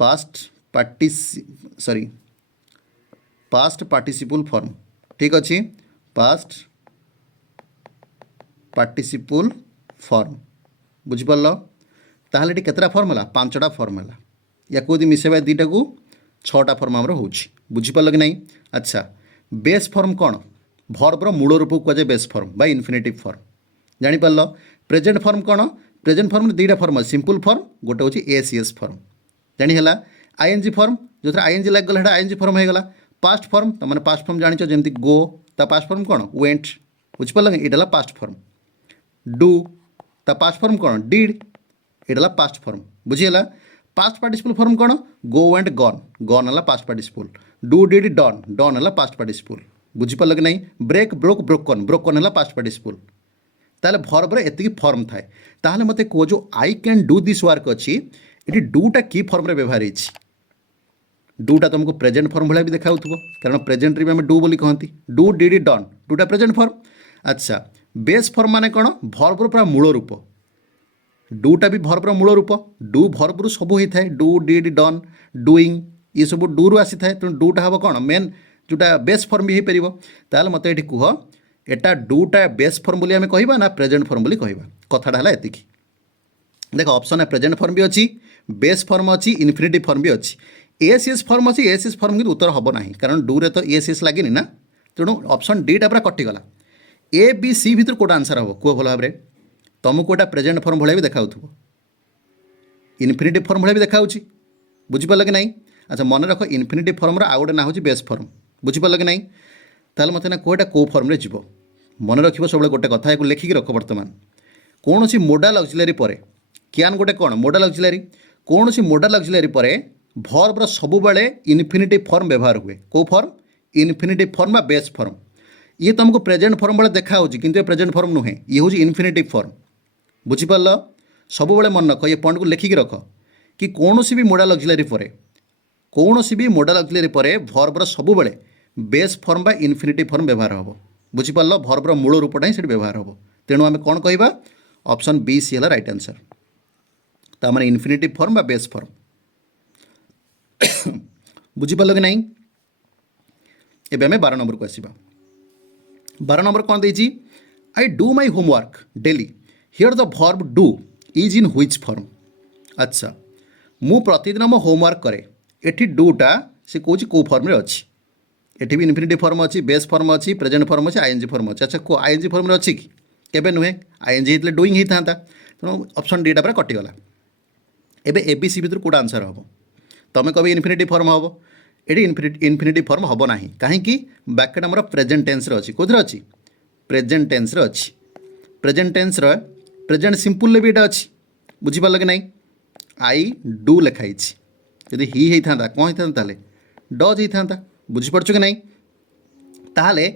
past participle form ठीक अच्छे पास्ट पार्टिसिपल फॉर्म बुझिपार ताहले ये केतटा फॉर्म है 5टा फॉर्म है या कौन मिसेबा दुईटा को 6टा फॉर्म आमर हो बुझिपार कि नहीं। अच्छा बेस फॉर्म कौन भर्बर मूल रूप को कहुए बेस फॉर्म बा इनफिनिटिव फॉर्म जानीपार। प्रेजेंट फॉर्म कौन प्रेजेंट फॉर्म दुईटा फॉर्म सिंपल फॉर्म गोटे हूँ एसीएस फॉर्म जानीला। आईएनजी फॉर्म जो थे आईएनजी लग गला आईएनजी फॉर्म होगा। पास्ट फॉर्म तुम मैंने पास्ट फॉर्म जानी जमी गो ता पास्ट फॉर्म कौन वेंट बुझिपार ये पास्ट फॉर्म। डू ता पास्ट फॉर्म कौन डिड ये पास्ट फॉर्म बुझीगला। पास्ट पार्टिसिपल फॉर्म कौन गो एंड गॉन गॉन है past participle. Do did done done है पास्ट पार्टिसिपल बुझिपार कि नहीं। ब्रेक ब्रोक ब्रोकन ब्रोकन है पास्ट पार्टिसिपल। ताहले भर्बर एति फॉर्म थाए ताहले मते को जो I can do this work अच्छी ये डूटा की फॉर्म रे व्यवहार होती डूटा तुमको प्रेजेंट फॉर्म भाई भी देखा कारण प्रेजेंट भी आम डू बोली कहती do did done due to present form. अच्छा बेस फॉर्म माने कौन भर्बर पूरा मूल रूप डूटा भी भर्बर मूल रूप डू भर्बर सब होता है डू डिड डन डूइंग ये सब डू रु आसी था तेणु डूटा हम कौन मेन जोटा बेस फॉर्म भी हो पार मत ये कह एटा डूटा बेस फॉर्म बोली आम कहवा ना प्रेजेंट फॉर्म बोली कहवा कथाटा है एतिकी। देख ऑप्शन है प्रेजेंट फॉर्म भी अच्छी बेस फॉर्म अच्छी इनफिनिटिव फॉर्म भी अच्छी एसीएस फॉर्म अच्छी एसीएस फॉर्म कि उत्तर हम ना कारण डू रे तो एसीएस लगे ना तेणु ऑप्शन डीटा पूरा कटिगला। ए बी सी भितर कौटा आंसर हम कह भल भाव में तुमको एटा प्रेजेंट फॉर्म भाई भी देखा इनफिनिटिव फॉर्म भाई भी देखा बुझिपार कि नहीं। अच्छा मन रख इनफिनिटिव फॉर्म आउ गोटे ना हो बेस फॉर्म बुझिपार कि नहीं। ताहले मत ना कौटा कौ फॉर्म रे जीवो मन रख सब गोटे कथा या लेखिक रख बर्तमान कौन सी मोडाल ऑक्सिलरी पर क्यान गोटे कौन मोडाल ऑक्सिलरी कौन सी मोडाल ऑक्सिलरी पर भर्बर सब बेले इनफिनिटिव फॉर्म व्यवहार हुए कौ फॉर्म इनफिनिटिव फॉर्म बा बेस फॉर्म ये तुमको प्रेजेंट फॉर्म बेले देखा कि प्रेजेंट फॉर्म नुहे ये हूँ इनफिनिटिव फॉर्म बुझिपार सब बेले मन रख ये पॉइंट को लेखिक रख कि कौन सी भी मोडाल ऑक्सिलरी पर कौन सी भी मोडाल ऑक्सिलरी पर भर्बर सब बेले बेस फॉर्म बा इनफिनिटिव फॉर्म व्यवहार हम बुझिपार भर्बर मूल रूपटा ही व्यवहार हम तेणु आम कौन कहवा ऑप्शन बी सी है राइट आंसर तार इनफिनिटिव फॉर्म बा बेस फॉर्म बुझिपार कि नहीं। एबे हमें 12 नंबर को आसवा 12 नंबर कौन देती I do my homework daily here the verb do is in which form. अच्छा मु प्रतिदिन मो होमवर्क करे एठी डूटा से कौन कौ फॉर्म रे अच्छी एठी भी इनफिनिटिव फॉर्म अच्छी बेस फॉर्म अच्छी प्रेजेंट फॉर्म अच्छी आईएनजी फॉर्म अच्छी। अच्छा को आईएनजी फॉर्म अच्छी कि केबे नुहे आईएनजी होते डूइंग होता तेणु ऑप्शन डीटा पूरा कटिगला। एबे एबीसी भितर कौटा आंसर हम तुम कभी इनफिनिटिव फॉर्म हम ये इनफिनिटिव फॉर्म हम ना कहीं बैकेट आमर प्रेजेंट टेन्स अच्छी कौन अच्छी प्रेजेंट टेन्स अच्छी प्रेजेंट टेन्स प्रेजेंट सिंपल भी यहाँ अच्छी बुझिपार कि नहीं। आई डू लिखाई जदि ही होता कौन होता डज होता बुझीपार कि नहीं। ताहले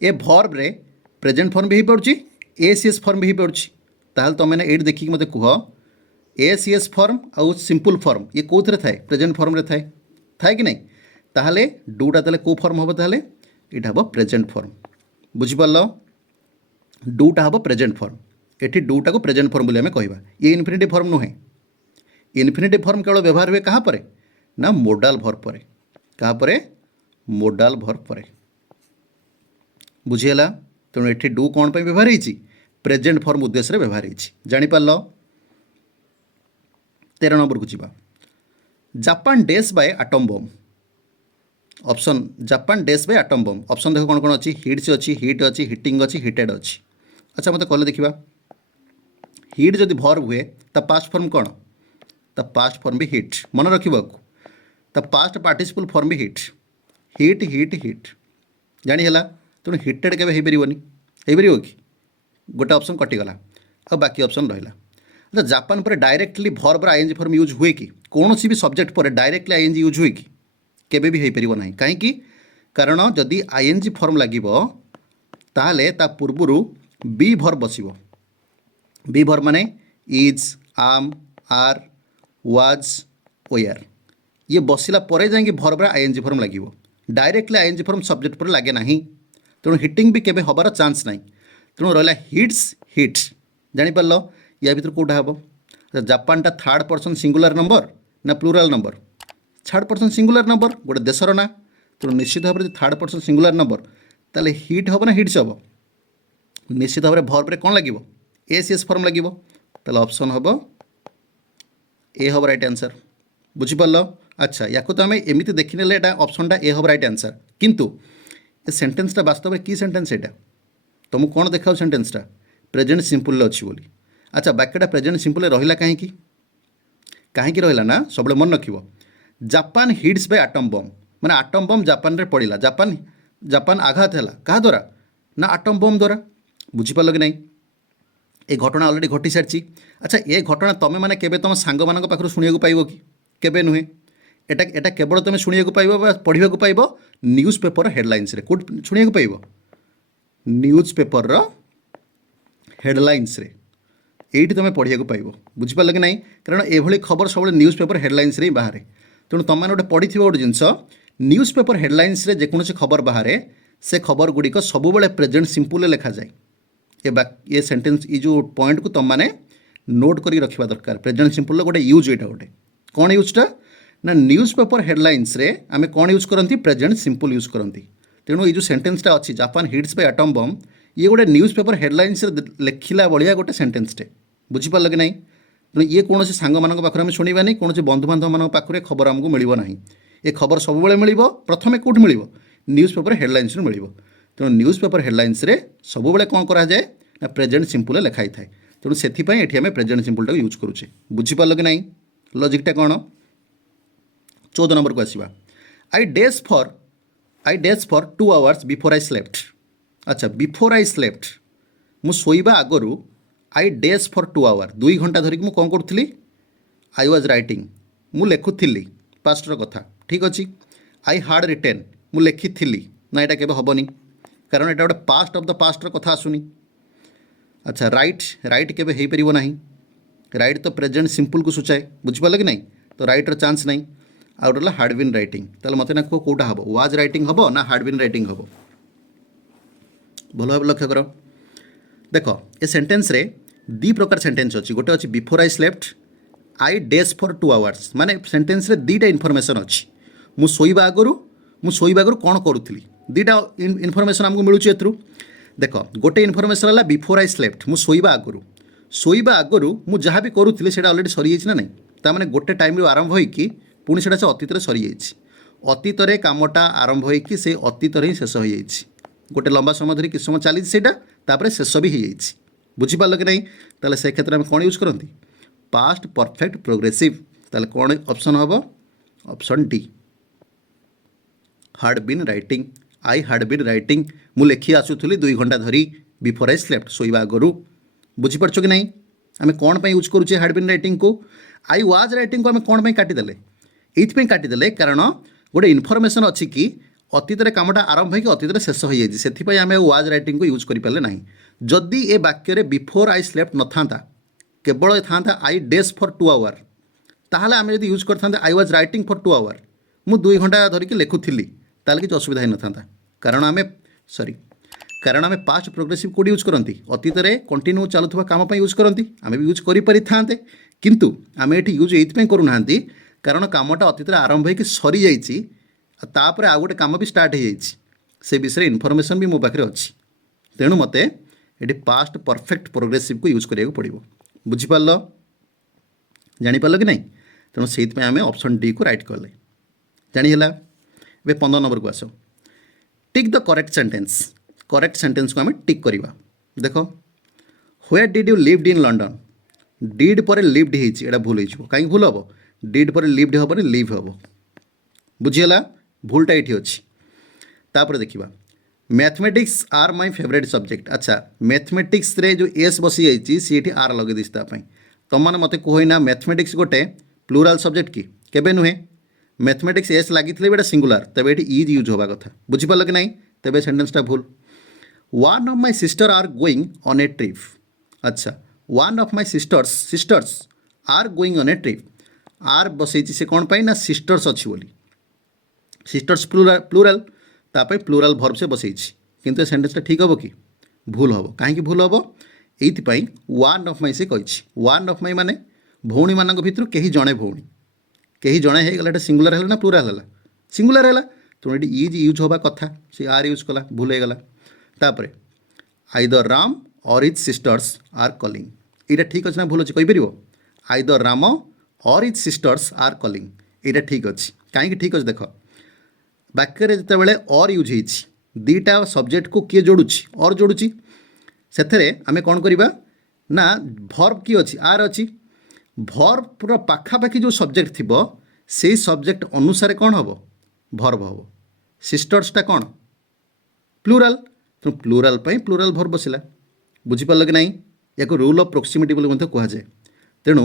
ए भर्ब रे प्रेजेंट फॉर्म भी हो पार्ची एसीएस फॉर्म भी हो पार्ची ताहले तुम मैंने ये देखिए मत कह एसीएस फॉर्म आउ सिंपल फॉर्म ये कौन थाए प्रेजेंट फॉर्म रे थाए कि नहीं। ताहले डूटा ताले को फॉर्म हम ताहले ये हम प्रेजेंट फॉर्म बुझीपार डूटा हम प्रेजेंट फॉर्म एटी डूटा को प्रेजेंट फॉर्म बोली हमें कहवा ये इनफिनिटिव फॉर्म नुहे इनफिनिटिव फॉर्म केवल व्यवहार हुए कहाँ पर ना मोडाल भर्ब पर कहाँ पर मोडाल भर्ब पर बुझीगला तेणु ये डू कौन पर व्यवहार होती प्रेजेंट फॉर्म उद्देश्य व्यवहार होती जानीपार। 13 नंबर को जीवा Japan dash by atom bomb option Japan dash by atom bomb option देखो कौन कौन अच्छी हिट्स अच्छी हिट अच्छी हिटिंग अच्छी हिटेड अच्छी। अच्छा मत कहले देखा हिट जदि भर्ब हुए ता पास्ट फॉर्म कौन ता पास्ट फॉर्म भी हिट मन रखा ता पास्ट पार्टिसिपल फॉर्म भी हिट हिट हिट हिट जानीला तेणु हिटेड के हो कि गोटे ऑप्शन कटिगला आ बाकी ऑप्शन रहा। अच्छा जापान पर डायरेक्टली भर्बर आईएनजी फॉर्म यूज हुए कि कौन सी भी सब्जेक्ट पर डायरेक्टली आईएनजी यूज हुए कि केबे भी हो पार ना कहीं कारण जदि आईएनजी फॉर्म लगे ताहले ता पूर्व बी भर्ब बसिबो बी भर्ब माने इज आम आर वाज वेयर ये बसिला परे जाएंगे भर्बर आईएनजी फॉर्म लगे डायरेक्टली आईएनजी फॉर्म सब्जेक्ट पर लगे ना तेणु हिटिंग भी केबे हबार चांस ना तेणु रहा हिट्स हिट जानीपार या भर कौटा हम जापान टा थर्ड पर्सन सिंगुलर नंबर ना plural number third person singular number गोटे देशर ना तेणु निश्चित भाव में थर्ड पर्सन सिंगुलर नंबर ताले हिट हम ना हिट्स हम निश्चित भाव में भर्व कौन लगे एस फॉर्म लगे ताले ऑप्शन हम ए हम राइट आंसर बुझीपार। अच्छा या तो आम एमती देखने ऑप्शनटा ए हम राइट आंसर किंतु ए सेंटेंसटा वास्तव में की सेंटेंस एटा तुमको कौन देखा सेंटेंसटा प्रेजेंट सिंपल अच्छी बोली। अच्छा वाक्यटा प्रेजेंट सिंपल रहा कहीं कहीं रहा ना सब मन रख Japan hits by atom bomb माने आटम बम जापान रे पड़ा जापान जापान आघात है क्या द्वारा ना आटम बम द्वारा बुझीपार कि नहीं ये घटना अलरेडी घटी सारी। अच्छा ये घटना तुम मैंने केबे तुम सांग मान पाखु शुणा पाइब कि केबे नुहे एटा केवल तुम शुणा पाइब पढ़ा पाइब न्यूज़ पेपर हेडलाइंस रे कोट शुणा पाइब न्यूज़ पेपर हेडलाइंस रे एटी तुम पढ़ा पाइब बुझीपार कि नहीं कारण ये खबर सब न्यूज़ पेपर हेडलाइंस रे बाहर तेणु तुम मैंने गोटे पढ़ी गोटे जिनस न्यूज़ पेपर हेडलाइंस रे जेकोसी खबर बाहर से खबर गुड़िक सबुबले प्रेजेंट सिंपल लिखा जाए ये सेंटेंस ये जो पॉइंट को तुम मैंने नोट कर रखा दरकार प्रेजेंट सिंपल गोटे यूज यहाँ गोटे कौन यूजटा ना न्यूज़ पेपर हेडलाइंस रे आम कौन यूज करती प्रेजेंट सिंपल यूज करती तेणु ये जो सेंटेंसटा अच्छी Japan hits by atom bomb ये गोटे न्यूज़ पेपर हेडलाइंस लिखला भाया गोटे सेंटेंसटे बुझीपार कि नहीं तेणु ये कौन सांग मान पाखे शुणवानी कौन बंधुबांधव मान पाखे खबर आमको मिल ना ये खबर सब मिल प्रथम कौट मिल न्यूज़ पेपर हेडलाइंस मिल तेणु न्यूज़ पेपर हेडलाइंस सब कौन कराए ना प्रेजेंट सिंपल लिखाई थाए तेणु से आम प्रेजेंट सिंपल यूज करुचे बुझीपार कि नहीं लॉजिकटा कौन। 14 नंबर को आसवा I dash for 2 hours before I slept. अच्छा बिफोर आई स्लेप्ट मु सोइबा आगरू आई डेज फॉर 2 आवर 2 घंटा धरिक मु कौन करुली आई वाज राइटिंग मु लिखुली पास्टर कथा ठीक अच्छे आई हार्ड रिटेन मु लिखी ना यहाँ केवे हेनी कारण यहाँ गोटे पास्ट ऑफ द पास्टर कथा आसुनी। अच्छा राइट केवे हो पार ना राइट तो प्रेजेंट सिंपल को सूचाए बुझीपार कि नहीं तो राइटर चांस नहीं आउ गला हार्ड बिन राइटिंग ताले मत ना कौटा हम वाज राइटिंग हम ना हार्ड बिन राइटिंग हम भल भाव लक्ष्य कर देख ए सेंटेंस रे दी प्रकार सेंटेंस अच्छी गोटे अच्छी before I slept I dash for 2 hours माने सेंटेंस रे दीटा इनफॉरमेशन अच्छी मु सोइबा आगरू कौन करुली दीटा इनफॉरमेशन आमको मिलूँ एथरू देख गोटे इनफॉरमेशन है बिफोर आई स्लेप्ट मु सोइबा आगरू मु जहाँ भी करुली से अलरेडी सरी ना नहीं ताने गोटे टाइम रू आरंभ होइकी पुणी से अतीत सरी अतीत कामटा आरंभ होइकी से अतीत ही शेष हो गोटे लंबा समय धरी किस समय चली तापर शेष भी हो बुझीपार कि नहीं ताले से क्षेत्र में कौन यूज करती पास्ट परफेक्ट प्रोग्रेसिव ताले कौन ऑप्शन हम option D hard bin writing I hard bin writing मु लिखी आसुली 2 घंटा धरी बिफोर आई स्लेप्ट सोइबा आगरू बुझीपार कि नहीं आम कौन पर यूज करुचे हार्ड बिन राइटिंग को आई वाज राइटिंग को आम कौन पर काटिदेले ये काटिदेले कारण गोटे इनफॉरमेशन अच्छी कि अतीत कामटा आरंभ होकर अतीत शेष हो जाए आम वाज राइटिंग को यूज करें ना जदि ए वाक्य बिफोर आई स्लेप्ट न था केवल था आई डेज फॉर 2 आवर ताहले आम जब यूज करते I was writing for 2 hour मु 2 घंटा धरिकी लिखुली ताल किसी असुविधा ही न था कारण आम पास्ट प्रोग्रेसिव कोड यूज करती अतीत कंटिन्यू चलुवा काम यूज करती आम भी यूज करें किंतु आम ये यूज ये करूना कारण कामटा अतीत आरंभ होकर सरी जापर आउ गोटे कम भी स्टार्ट हो से विषय इनफॉरमेशन भी मो पाखे अच्छी तेणु मत ये पास्ट परफेक्ट प्रोग्रेसिव को यूज करा पड़ो बुझीपार जापार कि नहीं तेणु से आम ऑप्शन डी को राइट कले जानीला। ए 15 नंबर को आस टिक द करेक्ट सेंटेंस को आम टिक करवा देख where did you lived in London did पर लिव्ड होता भूल हो कहीं भूल हम डिड पर लिव्ड हेनी लिव हम बुझीगला भूलटा ये अच्छी तापर देखा mathematics are my favourite subject. अच्छा मैथमेटिक्स रे जो एस बसी जाइए सी ये आर लगे देपाई तुम मैंने मत कहना मैथमेटिक्स गोटे प्लूराल सब्जेक्ट कि केबे नुहे मैथमेटिक्स एस लगी बेटा सिंगुलर तब ये इज यूज होगा कथा बुझीपार कि नहीं तेज सेंटेंसटा भूल। One of my sister are going on a trip. अच्छा one of my sisters are going on a trip are बसई से कौन पाई ना सिस्टर्स अच्छी बोली सिस्टर्स प्लूराल तापर प्लूराल भर्ब से बसई किंतु सेंटेंसटा ठीक हम कि भूल हम कहीं भूल हम ये वन ऑफ माई से कही वन ऑफ माई माने भौणी मान भितर कहीं जड़े भौणी कहीं जड़े होगा ये सिंगुलर है ना प्लूराल है सिंगुलर है तेणु ये इज यूज होगा कथा सी आर यूज कला भूल होगा तापर आइदर राम और इज सिस्टर्स आर कलिंग यहाँ ठीक अच्छे ना भूल अच्छे कहीपर आइदर राम और इज सिस्टर्स आर कलिंग यहाँ ठीक अच्छे कहीं ठीक अच्छे देख वाक्य जिते और यूज हो दीटा सब्जेक्ट को किए जोड़ुची और जोड़ुची से आम कौन करवा ना भर्ब किए अच्छी आर अच्छी भर्बर पाखापाखि जो सब्जेक्ट थी से सब्जेक्ट अनुसार कौन हम भर्ब हम सिस्टर्सटा कौन प्लूराल तो प्लूराल प्लूराल भर्ब बसला बुझीपार कि नहीं या रूल ऑफ प्रोक्सीमिटी कहुए तेणु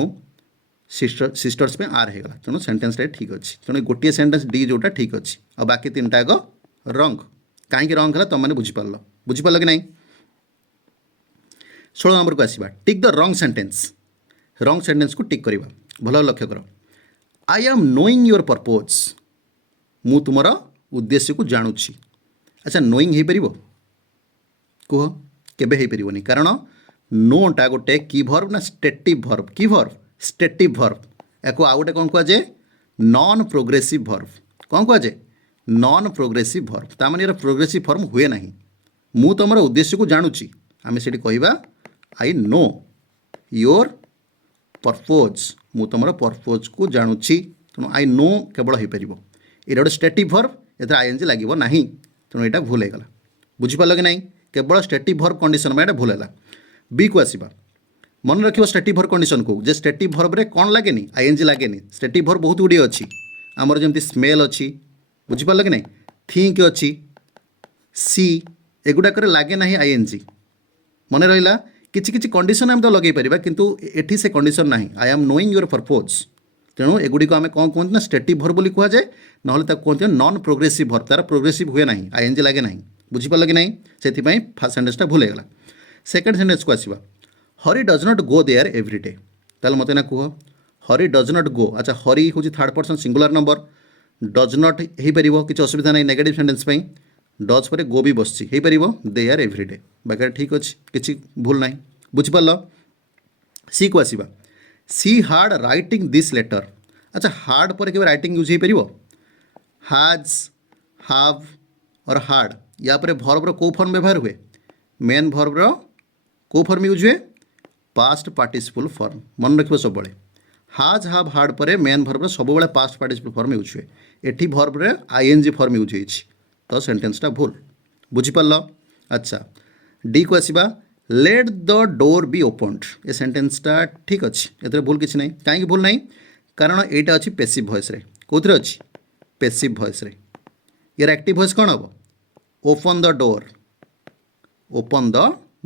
सिस्टर्स पे आर होगा तेणु सेंटेंसटा ठीक अच्छे तेणु गोटे सेंटेंस डी जोटा ठीक अच्छे और बाकी तीन टाक रंग कहीं रंग है तुम मैंने बुझीपार कि नहीं 16 नंबर को आसवा टिक द रंग सेंटेंस को टिक करवा भल लक्ष्य कर I am knowing your purpose मु तुमर उद्देश्य को जानुची अच्छा नोइंग हो पार कह केबे हो पारनी कारण नोटा गोटे की भर्ब ना स्टेटिव भर्ब की भर्ब स्टेटिव भर्ब या आउ गोटे कौन कहुए नॉन प्रोग्रेसिव भर्ब कौन कहुए नॉन प्रोग्रेसिव भर्ब तार यार प्रोग्रेसिव फॉर्म हुए ना मु तुमर उद्देश्य को जानुची आम से कहवा आई नो योर पर्पोज मु तुम पर्पोज को जानुची तेणु आई नो केवल हो पार ये गोटे स्टेटिव भर्ब ये आईएनजी लगे ना तेणु यहाँ भूल होगा बुझीपार कि नहीं केवल स्टेटिव भर्ब कंडीशन में भूल है बी को आसवा मन रख स्टेटिव भर्ब कंडीशन को जे स्टेटिव भर्ब रे कौन लगे आईएनजी लगे स्टेटिव भर्ब बहुत गुड़िए अच्छी आमर जमी स्मेल अच्छी बुझीपार कि नहीं थिंक अच्छी सी एगुड़ाक लगे ना आईएनजी मन रहा किसी किसी कंडीशन आम तो लगे पार किंतु एठी से कंडीशन ना I am knowing your purpose तेणु एगुड़ी आम कौन कहते ना स्टेटिव भर्ब बोली कहुए ना कहते नॉन प्रोग्रेसिव भर्ब तार प्रोग्रेसिव हुए ना आईएनजी लगे ना बुझीपार कि नहीं से फर्स्ट सेंटेंसटा भूल होगा सेकेंड सेंटेंस को आसवा Hari does not go there every day ताल मत ना कह हरी डज नॉट गो अच्छा हरी हूँ third person singular number does not हो पार किसी असुविधा नहीं नेगेटिव सेंटेंस डज पर गो भी बस दे आर एवरी डे बाकी ठीक अच्छे किसी भूल ना बुझीपार सी को आसवा सी हार्ड राइटिंग दिस लेटर अच्छा हार्ड पर के राइटिंग यूज हो पार हाज हाव और हार्ड या पर भर्बर कौ फॉर्म व्यवहार हुए मेन भर्बर कौ फॉर्म यूज हुए पास्ट पार्टिसिपल फॉर्म मन रख सब हाज हाव हार्ड पर मेन भर्बर सब पास्ट पार्टिसिपल फॉर्म यूज हुए एटी भर्बर आईएनजी फॉर्म यूज हो तो सेंटेंसटा भूल बुझीपार अच्छा डी को आसवा let the door be opened ए सेंटेंसटा ठीक अच्छे ये भूल किसी ना कहीं भूल ना कारण यहाँ अच्छी पेसिव वॉइस रे कौन अच्छी पेसिव वॉइस रे यार एक्टिव वॉइस कौन हम ओपन द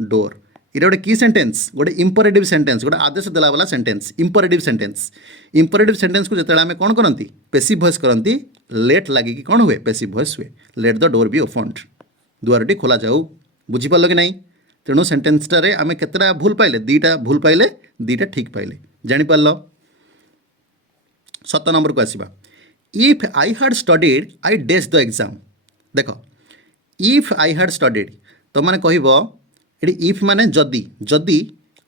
डोर ये गोटे की सेंटेंस गोटे इंपरेटिव सेंटेंस गोटे आदेश देला वाला सेंटेंस इंपरेटिव सेंटेंस को जिते आम कौन करती पेसिव वॉइस करती लेट लगे कि कौन हुए पेसिव वॉइस हुए let the door be opened दुआरटी खोला जाऊ बुझीपार कि नहीं तेणु सेंटेंसटारे आम केतटा भूल पाइले दीटा भूल पाइले दीटा ठीक पाइले जानीपार 7 नंबर को आसवा इफ आई हाड studied I days the exam देख इफ आई हाड स्टडीड तो मैंने कह ये इफ माने जदि जदि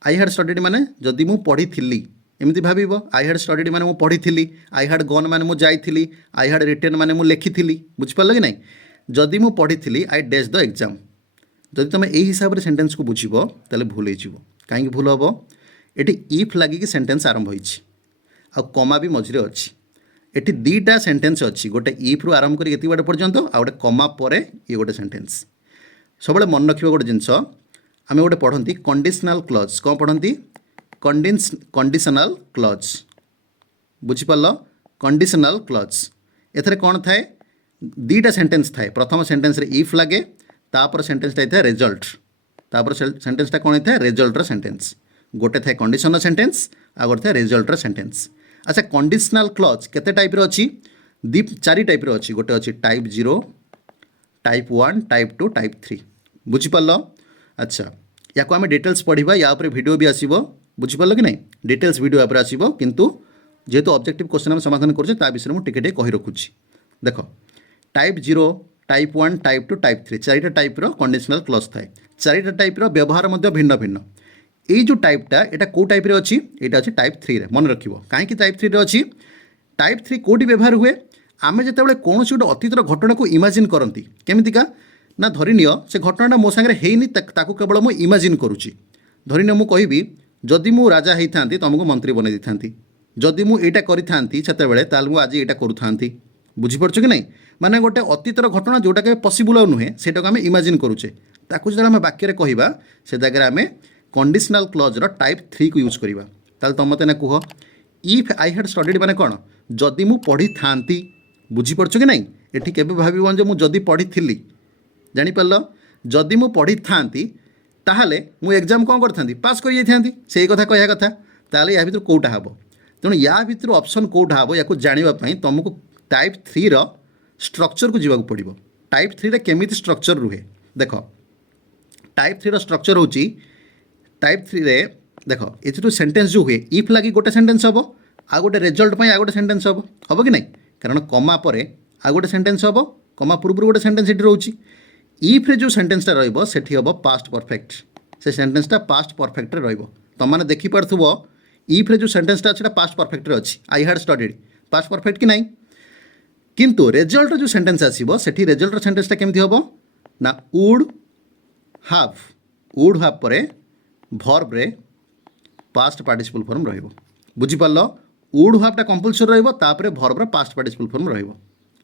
आई हाड स्टडीड माने जदि मु पढ़ी थी एमती भाव आई हाड स्टडीड माने मु पढ़ी थी आई हाड गन माने मु जाइली आई हाड रिटेन माने मु लिखी बुझीपार कि नहीं जदि मु पढ़ी थी आई डेज द एग्जाम जदि तुम यही हिसाब से सेंटेंस को बुझ ताले भूल हो कहीं भूल हम ये इफ लगे सेंटेंस आरंभ हो कमा भी मझे अच्छी एटी दीटा सेंटेंस अच्छी गोटे इफ रु आरंभ कर ये बाटे पर्यंत आ गोटे कमा पर ये गोटे सेंटेंस सब मन रखा गोटे जिनस आम गोटे पढ़ती कंडीशनल क्लज कौन पढ़ती कंडीशनल क्लज बुझीपार कंडीशनल क्लज एथरे कौन थाए दीटा सेंटेंस थाए प्रथम सेंटेंस रे इफ लगे तापर सेंटेंसटा होता है रिजल्ट तापर सेंटेंसटा कौन होता है रिजल्टर सेंटेंस गोटे थाए कंडीशनल सेंटेंस आ गोटे थाए रिजल्टर सेंटेंस अच्छा कंडीशनल क्लज केते टाइप रो अच्छी चारि टाइप रो अच्छी गोटे अच्छी टाइप 0 टाइप 1 टाइप 2 टाइप 3 बुझीपार अच्छा या आम डिटेल्स पढ़ा या वीडियो भी आसो बुझीपार कि नहीं डिटेल्स वीडियो या आसो किंतु जेहेतु ऑब्जेक्टिव क्वेश्चन आम समाधान करुचे विषय में टिके कही रखुची देख टाइप 0 टाइप 1 टाइप 2 टाइप 3 चारिटा टाइप रो कंडीशनल क्लज थाए चारिटा टाइप रो व्यवहार मध्य भिन्न भिन्न ये जो टाइपटा यहाँ कौ टाइप रे अच्छी यहाँ अच्छी टाइप 3 रे मन रखिबो कहीं टाइप 3 रे अच्छी टाइप 3 कोटी व्यवहार हुए आम जिते कौन गोटे अतीतर घटना को इमाजिन करती केमितिका ना धरिनिय से घटना मो सागर होनी केवल मुझे इमाजिन करुच्ची धरिनिय मु कहबी जदि मु राजा होता तुमको मंत्री बनई था जदि मुझा करी ताल आज यहाँ करूँ बुझीपार कि नहीं माने गोटे अतीतर घटना जोटा के पॉसिबल नुहे से आम इमाजिन करुचे ताकू जो आम वाक्य कहवा से जगह आम कंडीशनल क्लॉज टाइप 3 को यूज करवा ताल तुम मत कह इफ आई हैड स्टडीड माने कौन जदि मु पढ़ी था बुझीपार कि नहीं ये के भाव जो मुझे पढ़ी थी जापार जदि मु पढ़ी था ताहले मु एग्जाम कौन करती पास कर से कथा कह कथा ताले या भर कौटा हम तेणु या भर ऑप्शन कौटा हम या जानापी तुमको टाइप 3 रो स्ट्रक्चर को जीवा पड़ो टाइप 3 रे केमिति स्ट्रक्चर रुहे देख टाइप 3 रो स्ट्रक्चर हो टाइप 3 रे देख ये सेंटेंस जो हुए इफ लगी गोटे सेंटेंस हम आ गोटे रिजल्ट आ गोटे सेंटेंस हम कि नहीं कारण कमा पर आ गोटे सेंटेंस हम कमा पूर्व गोटे सेंटेंस ये रोचे इफ रे जो सेंटेंसटा रही हम पास्ट परफेक्ट से सेंटेंसटा पास्ट परफेक्ट तुमने देखिपु इफ रे जो सेंटेंसटा अच्छी पास्ट परफेक्ट अच्छी I had studied past perfect कि नहीं किंतु रिजल्ट जो सेंटेंस आसो से रिजल्ट सेंटेंसटा केमती हम ना वुड हाव पर भर्ब रे पास्ट पार्टिसिपल फॉर्म रहिबो बुझिपार वुड हावटा कंपलसरी रही भर्बर पास्ट पार्टिसिपल फॉर्म रहिबो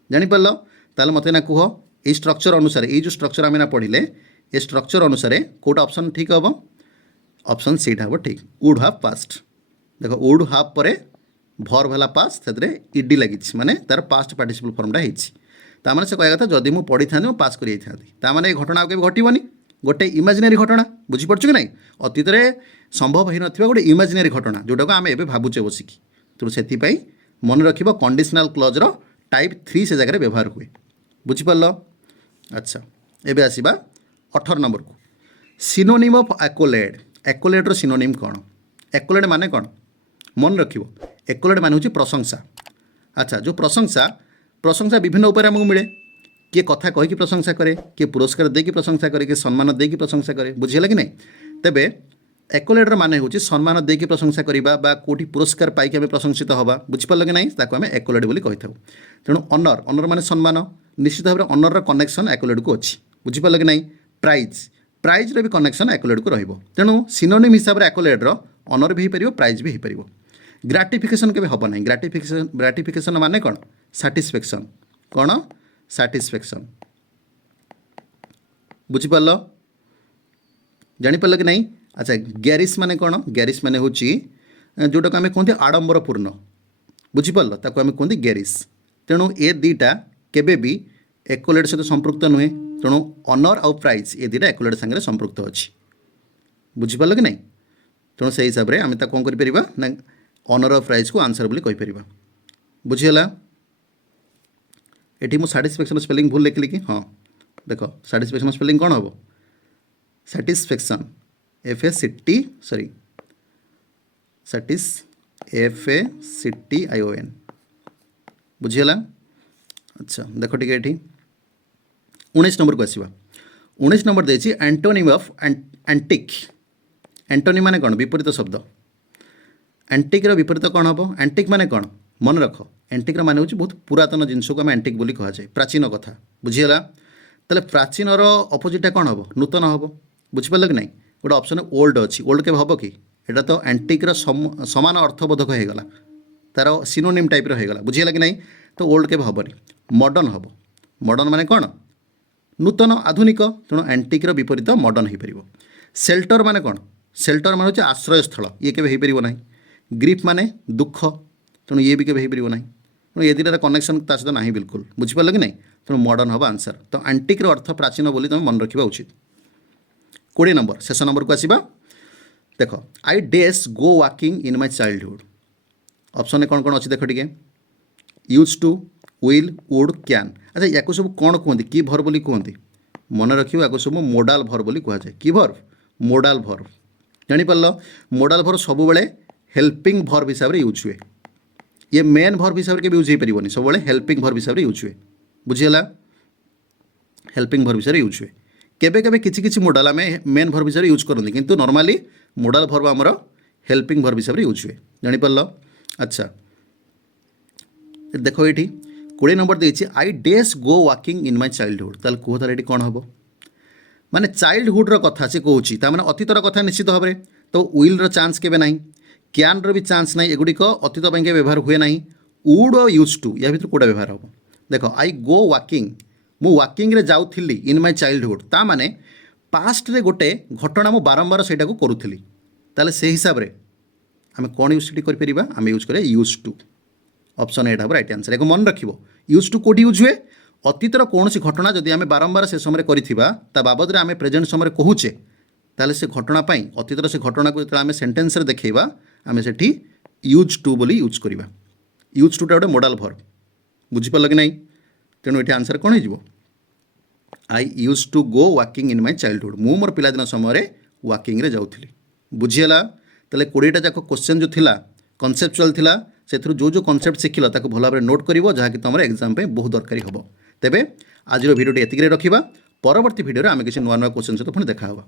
जानिपार ताले मते ना कह ये स्ट्रक्चर अनुसार ये जो स्ट्रक्चर आम ना पढ़ले ये स्ट्रक्चर अनुसार कौटा ऑप्शन ठीक हम ऑप्शन सीट हम ठीक वुड हाव पास्ट देख वुड हाव पर भर्ब है पास्ट से इडी लगी माने तार पास्ट पार्टिसिपल फॉर्मटा होने से कहया कथा जदि मुझे पढ़ी था पास कर घटना के घटनी गोटे इमेजिनरी घटना बुझीपार कि नहीं अतीत संभव हो ना गोटे इमेजिनरी घटना जोटा को आम ए भावुचे बसिकी तेणु से मन रख कंडीशनल क्लॉज टाइप 3 से जगह व्यवहार हुए बुझीपार अच्छा एबे आसीबा 18 नंबर को सिनोनिम ऑफ एक्कोलेड एक्कोलेड सिनोनिम कौन एक्कोलेड माने कौन मन रखिबो एक्कोलेड माने होची प्रशंसा अच्छा जो प्रशंसा प्रशंसा विभिन्न उपाय हमको मिले किए कथा कहीकि प्रशंसा करे किए पुरस्कार देकी प्रशंसा करे किए सम्मान देकी प्रशंसा करे बुझीला कि नहीं तेबे एक्कोलेडर माने होची सम्मान देकी प्रशंसा करिबा बा कोठी पुरस्कार पाइकि आमे प्रशंसित हवा बुझिपारल कि नहीं ताको आमे एक्कोलेड बोली कहि थाउ तेणु ऑनर ऑनर माने सम्मान निश्चित भाव में ऑनर कनेक्शन एक्कोलेड को अच्छी बुझिपारल कि नहीं प्राइज प्राइज रे भी कनेक्शन एक्कोलेड को रहिबो तेणु सिनोनिम हिसाब से एक्कोलेड रो ऑनर भी हो प्राइज भी हो ग्राटिफिकेशन के हम ना ग्राटिफिकेशन माने कौन साटिस्फैक्शन कौन साटिस्फैक्शन बुझिपारल जानिपारल कि नहीं अच्छा ग्यारिश माने कौन ग्यारिश माने होची जोटा को आम कहते आडंबरपूर्ण बुझिपारल ताको आम कहते ग्यारिश तेणु ए दुईटा केबे भी एक्कोलेड सहित संपृक्त नुहे तेणु ऑनर आउ प्राइज ये दुईटा एक्कोलेड सागर संपृक्त अच्छी बुझिपारल कि नहीं तेणु से हिसाब से आम कौन कर ना ऑनर ऑफ प्राइज को आंसर बोली कहीपर बुझीगला ये साटिस्फैक्शन स्पेलिंग भूल लिखली कि हाँ देख साटिस्फैक्शन स्पेलिंग कौन हम साटिस्फैक्शन FACT सॉरी FACTION बुझीगला अच्छा देख टे ये 19 नंबर को आसवा 19 नंबर देखिए एंटोनिम ऑफ एंटिक एंटोनिम माने कौन विपरीत शब्द एंटिक विपरीत कौन हम एंटिक माने कौन मन रख एंटिक माने होची बहुत पुरातन जिनस को आम एंटिक बोली कह जाए प्राचीन कथा बुझीगला ताले प्राचीन अपोजिटा कौन हम नूतन हम बुझिपार कि नहीं गोटे ऑप्शन ओल्ड अच्छी ओल्ड के हम कि एटा तो एंटिक समान अर्थबोधक होगला तार सिनोनिम टाइप होगला बुझीगला कि नहीं तो ओल्ड के हेनी मॉडर्न हम मॉडर्न माने कौन नूतन आधुनिक तेणु एंटिक विपरीत मॉडर्न हो पार सेल्टर माने कौन सेल्टर मान होची आश्रयस्थल ये के हो ना ग्रीफ माने दुख तेणु ये भी के हो ना तेणु ये दुटा कनेक्शन ता सहित ना बिल्कुल बुझिपार कि नहीं तेणु मॉडर्न हम आंसर तो एंटिक अर्थ प्राचीन बोली तुम मन रखा उचित 20 नंबर शेष नंबर को आसवा देख I dash go walking in my childhood option कौन कौन अच्छी देख टे use to will would can अच्छा या सब कौन कहते कि भर बोली कहते मन रखिए या सब मोडाल भर बोली कह जाए कि भर मोडाल भर जापार मोडाल भर सब हेल्पिंग भर्ब हिसाब से यूज हुए ये मेन भर्ब हिसाब से यूज हो पारनि सब हेल्पिंग भर्ब हिसाब से यूज हुए बुझीगला हेल्पिंग भर्ब हिसाब से यूज हुए केबे केबे किछि किछि मोडाल आम मेन भर्ब हिसाब से यूज करते किंतु नॉर्मली मोडाल भर्ब आमर हेल्पिंग भर्ब हिसाब से यूज हुए जापार अच्छा ଦେଖ ଏଇଠି 20 नंबर ଦେଇଛି I dash go walking in my childhood ତାହେଲେ କୁହ ତାହେଲେ ଏଠି କ'ଣ ହେବ ମାନେ ଚାଇଲ୍ଡହୁଡ଼ର କଥା ସେ କହୁଛି ତା ମାନେ ଅତୀତର କଥା ନିଶ୍ଚିତ ଭାବରେ ତ ୱିଲ୍ର ଚାନ୍ସ କେବେ ନାହିଁ କ୍ୟାନ୍ର ବି ଚାନ୍ସ ନାହିଁ ଏଗୁଡ଼ିକ ଅତୀତ ପାଇଁ କେବେ ବ୍ୟବହାର ହୁଏ ନାହିଁ ଉଡ୍ ଓ ୟୁଜ୍ ଟୁ ୟା ଭିତରୁ କେଉଁଟା ବ୍ୟବହାର ହେବ ଦେଖ ଆଇ ଗୋ ୱାକିଂ ମୁଁ ୱାକିଂରେ ଯାଉଥିଲି ଇନ୍ ମାଇ ଚାଇଲ୍ଡହୁଡ଼ ତା ମାନେ ପାଷ୍ଟରେ ଗୋଟେ ଘଟଣା ମୁଁ ବାରମ୍ବାର ସେଇଟାକୁ କରୁଥିଲି ତାହେଲେ ସେହି ହିସାବରେ ଆମେ କ'ଣ ୟୁଜ୍ ସେଠି କରିପାରିବା ଆମେ ୟୁଜ୍ କରିବା ୟୁଜ୍ ଟୁ ଅପସନ୍ ଏଇଟା ହେବ ରାଇଟ୍ ଆନ୍ସର୍ ଏକ ମନେ ରଖିବ ୟୁଜ୍ ଟୁ କେଉଁଠି ୟୁଜ୍ ହୁଏ ଅତୀତର କୌଣସି ଘଟଣା ଯଦି ଆମେ ବାରମ୍ବାର ସେ ସମୟରେ କରିଥିବା ତା ବାବଦରେ ଆମେ ପ୍ରେଜେଣ୍ଟ ସମୟରେ କହୁଛେ ତାହେଲେ ସେ ଘଟଣା ପାଇଁ ଅତୀତର ସେ ଘଟଣାକୁ ଯେତେବେଳେ ଆମେ ସେଣ୍ଟେନ୍ସରେ ଦେଖେଇବା ଆମେ ସେଠି ୟୁଜ୍ ଟୁ ବୋଲି ୟୁଜ୍ କରିବା ୟୁଜ୍ ଟୁଟା ଗୋଟେ ମୋଡାଲ ଭର୍ବ ବୁଝିପାରିଲ କି ନାହିଁ ତେଣୁ ଏଠି ଆନ୍ସର୍ କ'ଣ ହେଇଯିବ I use to go walking in my childhood मु मोर पिलादिन समय वाकिंग रे जाऊଥିଲି बुझीगला ताले 20टा जाक क्वेश्चन जो थिला कनसेप्चुअल थिला सेथुर जो जो कनसेप्ट शिखिल ताको भल भाव नोट करिवो जहा कि तुम एग्जाम पे बहुत दरकारी हबो तेबे आज वीडियो एतिक रखिबा परवर्ती वीडियो रे आमे किसी नुआ नुआ क्वेश्चन सहित पुणी देखा हबा।